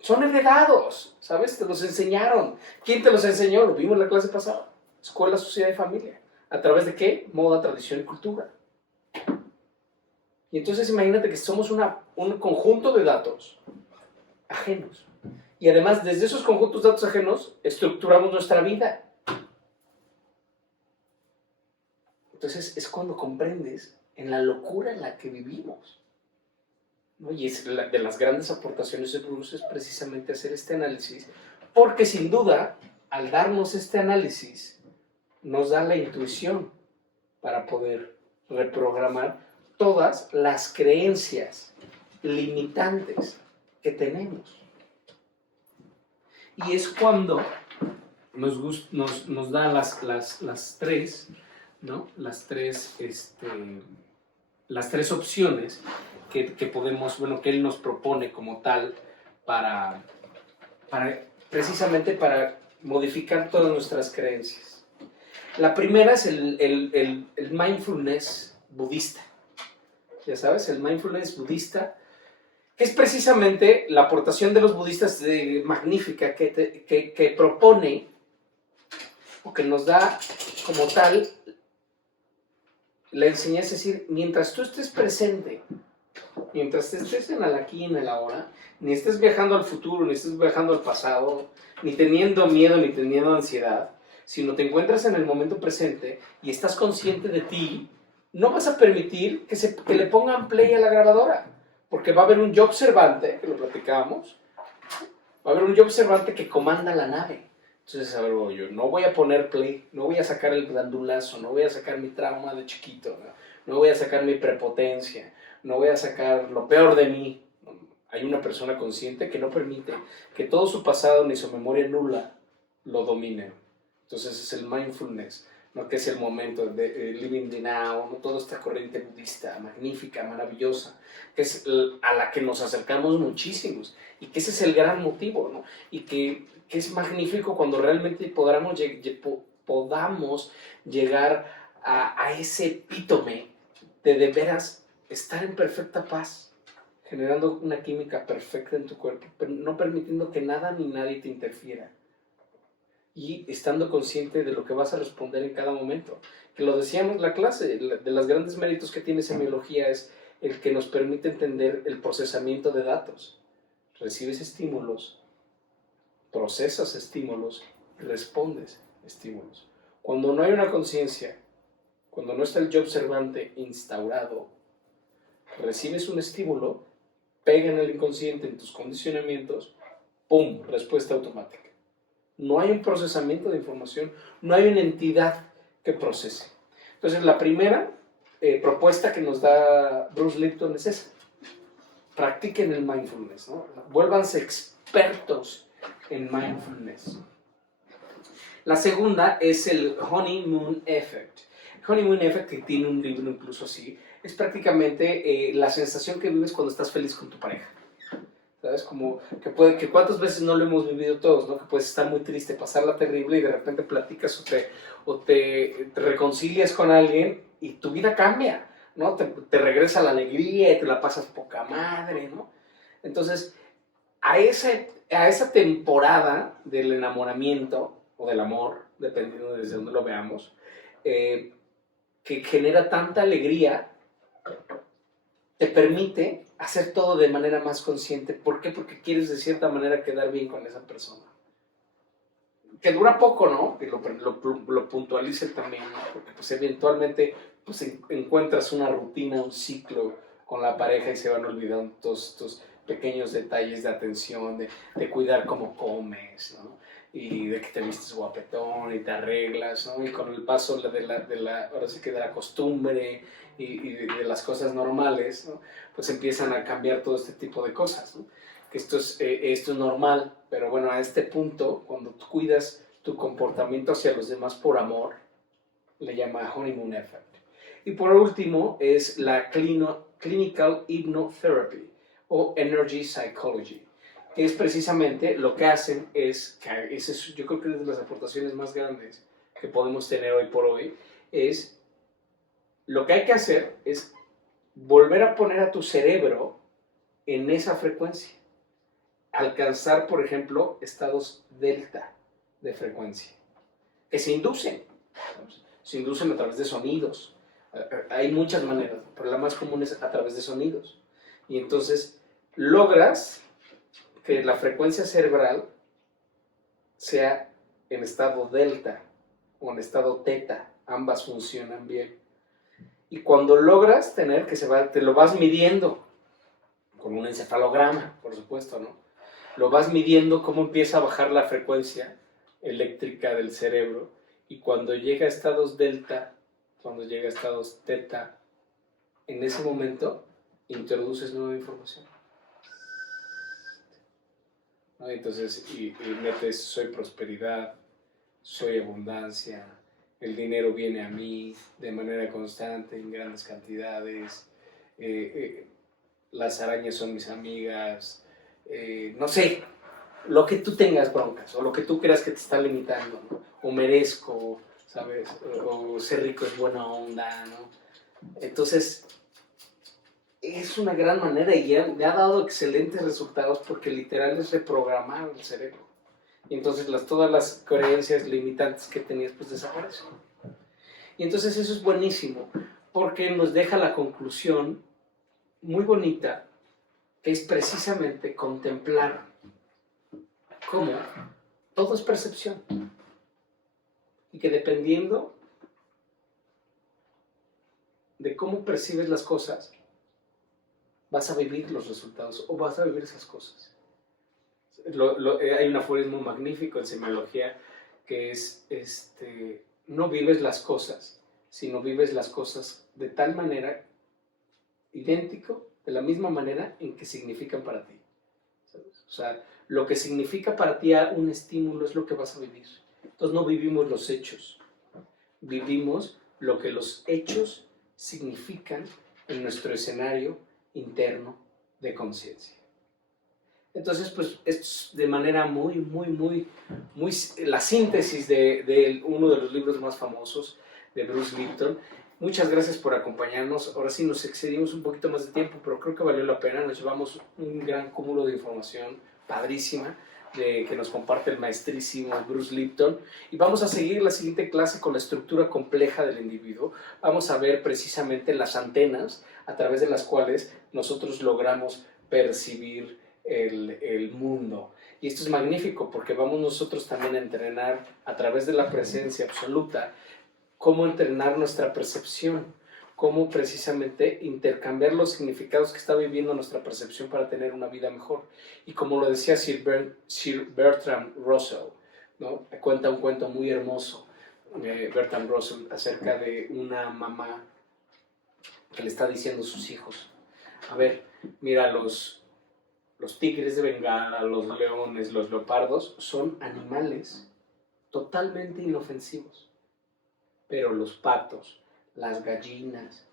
son heredados, ¿sabes? Te los enseñaron. ¿Quién te los enseñó? Lo vimos en la clase pasada. Escuela, sociedad y familia. ¿A través de qué? Moda, tradición y cultura. Y entonces imagínate que somos un conjunto de datos ajenos. Y además, desde esos conjuntos de datos ajenos, estructuramos nuestra vida. Entonces es cuando comprendes en la locura en la que vivimos, ¿no? Y es de las grandes aportaciones de Bruce es precisamente hacer este análisis, porque sin duda, al darnos este análisis, nos da la intuición para poder reprogramar todas las creencias limitantes que tenemos. Y es cuando nos da las tres, ¿no? Las tres opciones que podemos, bueno, que él nos propone como tal precisamente para modificar todas nuestras creencias. La primera es el mindfulness budista. Ya sabes, el mindfulness budista, que es precisamente la aportación de los budistas magnífica que propone o que nos da como tal la enseñanza, es decir, mientras tú estés presente, mientras estés en el aquí y en el ahora, ni estés viajando al futuro, ni estés viajando al pasado, ni teniendo miedo, ni teniendo ansiedad, sino te encuentras en el momento presente y estás consciente de ti, no vas a permitir que le pongan play a la grabadora, porque va a haber un yo observante, que lo platicábamos, va a haber un yo observante que comanda la nave. Entonces, a ver, yo no voy a poner play, no voy a sacar el glandulazo, no voy a sacar mi trauma de chiquito, no voy a sacar mi prepotencia, no voy a sacar lo peor de mí. Hay una persona consciente que no permite que todo su pasado ni su memoria nula lo dominen. Entonces es el mindfulness, ¿no? Que es el momento de living the now, ¿no? Toda esta corriente budista magnífica, maravillosa, que es a la que nos acercamos muchísimos y que ese es el gran motivo, ¿no? Y que es magnífico cuando realmente podamos llegar a ese epítome de veras estar en perfecta paz, generando una química perfecta en tu cuerpo, pero no permitiendo que nada ni nadie te interfiera. Y estando consciente de lo que vas a responder en cada momento. Que lo decíamos en la clase, de los grandes méritos que tiene semiología es el que nos permite entender el procesamiento de datos. Recibes estímulos, procesas estímulos, respondes estímulos. Cuando no hay una conciencia, cuando no está el yo observante instaurado, recibes un estímulo, pega en el inconsciente, en tus condicionamientos, ¡pum!, respuesta automática. No hay un procesamiento de información, no hay una entidad que procese. Entonces, la primera propuesta que nos da Bruce Lipton es esa. Practiquen el mindfulness, ¿no? Vuélvanse expertos en mindfulness. La segunda es el Honeymoon Effect. El Honeymoon Effect, que tiene un libro incluso así, es prácticamente la sensación que vives cuando estás feliz con tu pareja. ¿Sabes? Como que cuántas veces no lo hemos vivido todos, ¿no? Que puedes estar muy triste, pasarla terrible y de repente platicas o te reconcilias con alguien y tu vida cambia, ¿no? Te regresa la alegría y te la pasas poca madre, ¿no? Entonces, a esa temporada del enamoramiento o del amor, dependiendo de desde dónde lo veamos, que genera tanta alegría, te permite hacer todo de manera más consciente. ¿Por qué? Porque quieres de cierta manera quedar bien con esa persona. Que dura poco, ¿no? Que lo puntualice también, ¿no? Porque pues eventualmente pues, encuentras una rutina, un ciclo con la pareja y se van olvidando todos estos pequeños detalles de atención, de cuidar cómo comes, ¿no? Y de que te vistes guapetón y te arreglas, ¿no? Y con el paso ahora sí que de la costumbre y de las cosas normales, ¿no? Pues empiezan a cambiar todo este tipo de cosas, ¿no? Que esto es normal, pero bueno, a este punto, cuando tú cuidas tu comportamiento hacia los demás por amor, le llama Honeymoon Effect. Y por último es la Clinical Hypnotherapy o Energy Psychology, que es precisamente lo que hacen yo creo que es de las aportaciones más grandes que podemos tener hoy por hoy, es lo que hay que hacer es volver a poner a tu cerebro en esa frecuencia, alcanzar, por ejemplo, estados delta de frecuencia, que se inducen a través de sonidos. Hay muchas maneras, pero la más común es a través de sonidos. Y entonces logras que la frecuencia cerebral sea en estado delta o en estado teta, ambas funcionan bien. Y cuando logras tener te lo vas midiendo con un encefalograma, por supuesto, ¿no? Lo vas midiendo cómo empieza a bajar la frecuencia eléctrica del cerebro y cuando llega a estados delta, cuando llega a estados teta, en ese momento introduces nueva información. ¿No? Entonces, y metes soy prosperidad, soy abundancia, el dinero viene a mí de manera constante, en grandes cantidades, las arañas son mis amigas, no sé, lo que tú tengas broncas o lo que tú creas que te está limitando, ¿no? O merezco, ¿sabes? O ser rico es buena onda, ¿no? Entonces, es una gran manera y me ha dado excelentes resultados porque literal es reprogramar el cerebro. Y entonces todas las creencias limitantes que tenías pues desaparecen. Y entonces eso es buenísimo porque nos deja la conclusión muy bonita que es precisamente contemplar cómo todo es percepción. y que dependiendo de cómo percibes las cosas, vas a vivir los resultados o vas a vivir esas cosas. Hay un aforismo magnífico en semiología que es, no vives las cosas, sino vives las cosas de tal manera, idéntico, de la misma manera en que significan para ti. ¿Sabes? O sea, lo que significa para ti un estímulo es lo que vas a vivir. Entonces no vivimos los hechos, vivimos lo que los hechos significan en nuestro escenario interno de conciencia. Entonces, pues, es de manera muy la síntesis de uno de los libros más famosos de Bruce Lipton. Muchas gracias por acompañarnos. Ahora sí nos excedimos un poquito más de tiempo, pero creo que valió la pena. Nos llevamos un gran cúmulo de información padrísima que nos comparte el maestrísimo Bruce Lipton. Y vamos a seguir la siguiente clase con la estructura compleja del individuo. Vamos a ver precisamente las antenas a través de las cuales nosotros logramos percibir el mundo. Y esto es magnífico porque vamos nosotros también a entrenar a través de la presencia absoluta cómo entrenar nuestra percepción, cómo precisamente intercambiar los significados que está viviendo nuestra percepción para tener una vida mejor. Y como lo decía Sir Bertrand Russell, ¿no? Cuenta un cuento muy hermoso, Bertrand Russell, acerca de una mamá que le está diciendo a sus hijos, a ver, mira, los tigres de Bengala, los leones, los leopardos son animales totalmente inofensivos, pero los patos, las gallinas,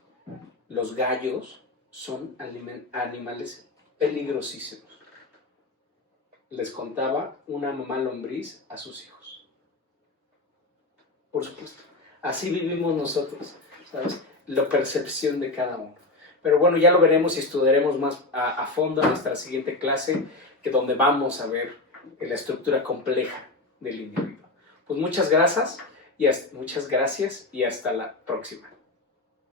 los gallos son animales peligrosísimos. Les contaba una mamá lombriz a sus hijos. Por supuesto, así vivimos nosotros, ¿sabes? La percepción de cada uno. Pero bueno, ya lo veremos y estudiaremos más a fondo en nuestra siguiente clase, donde vamos a ver la estructura compleja del individuo. Pues muchas gracias y hasta la próxima.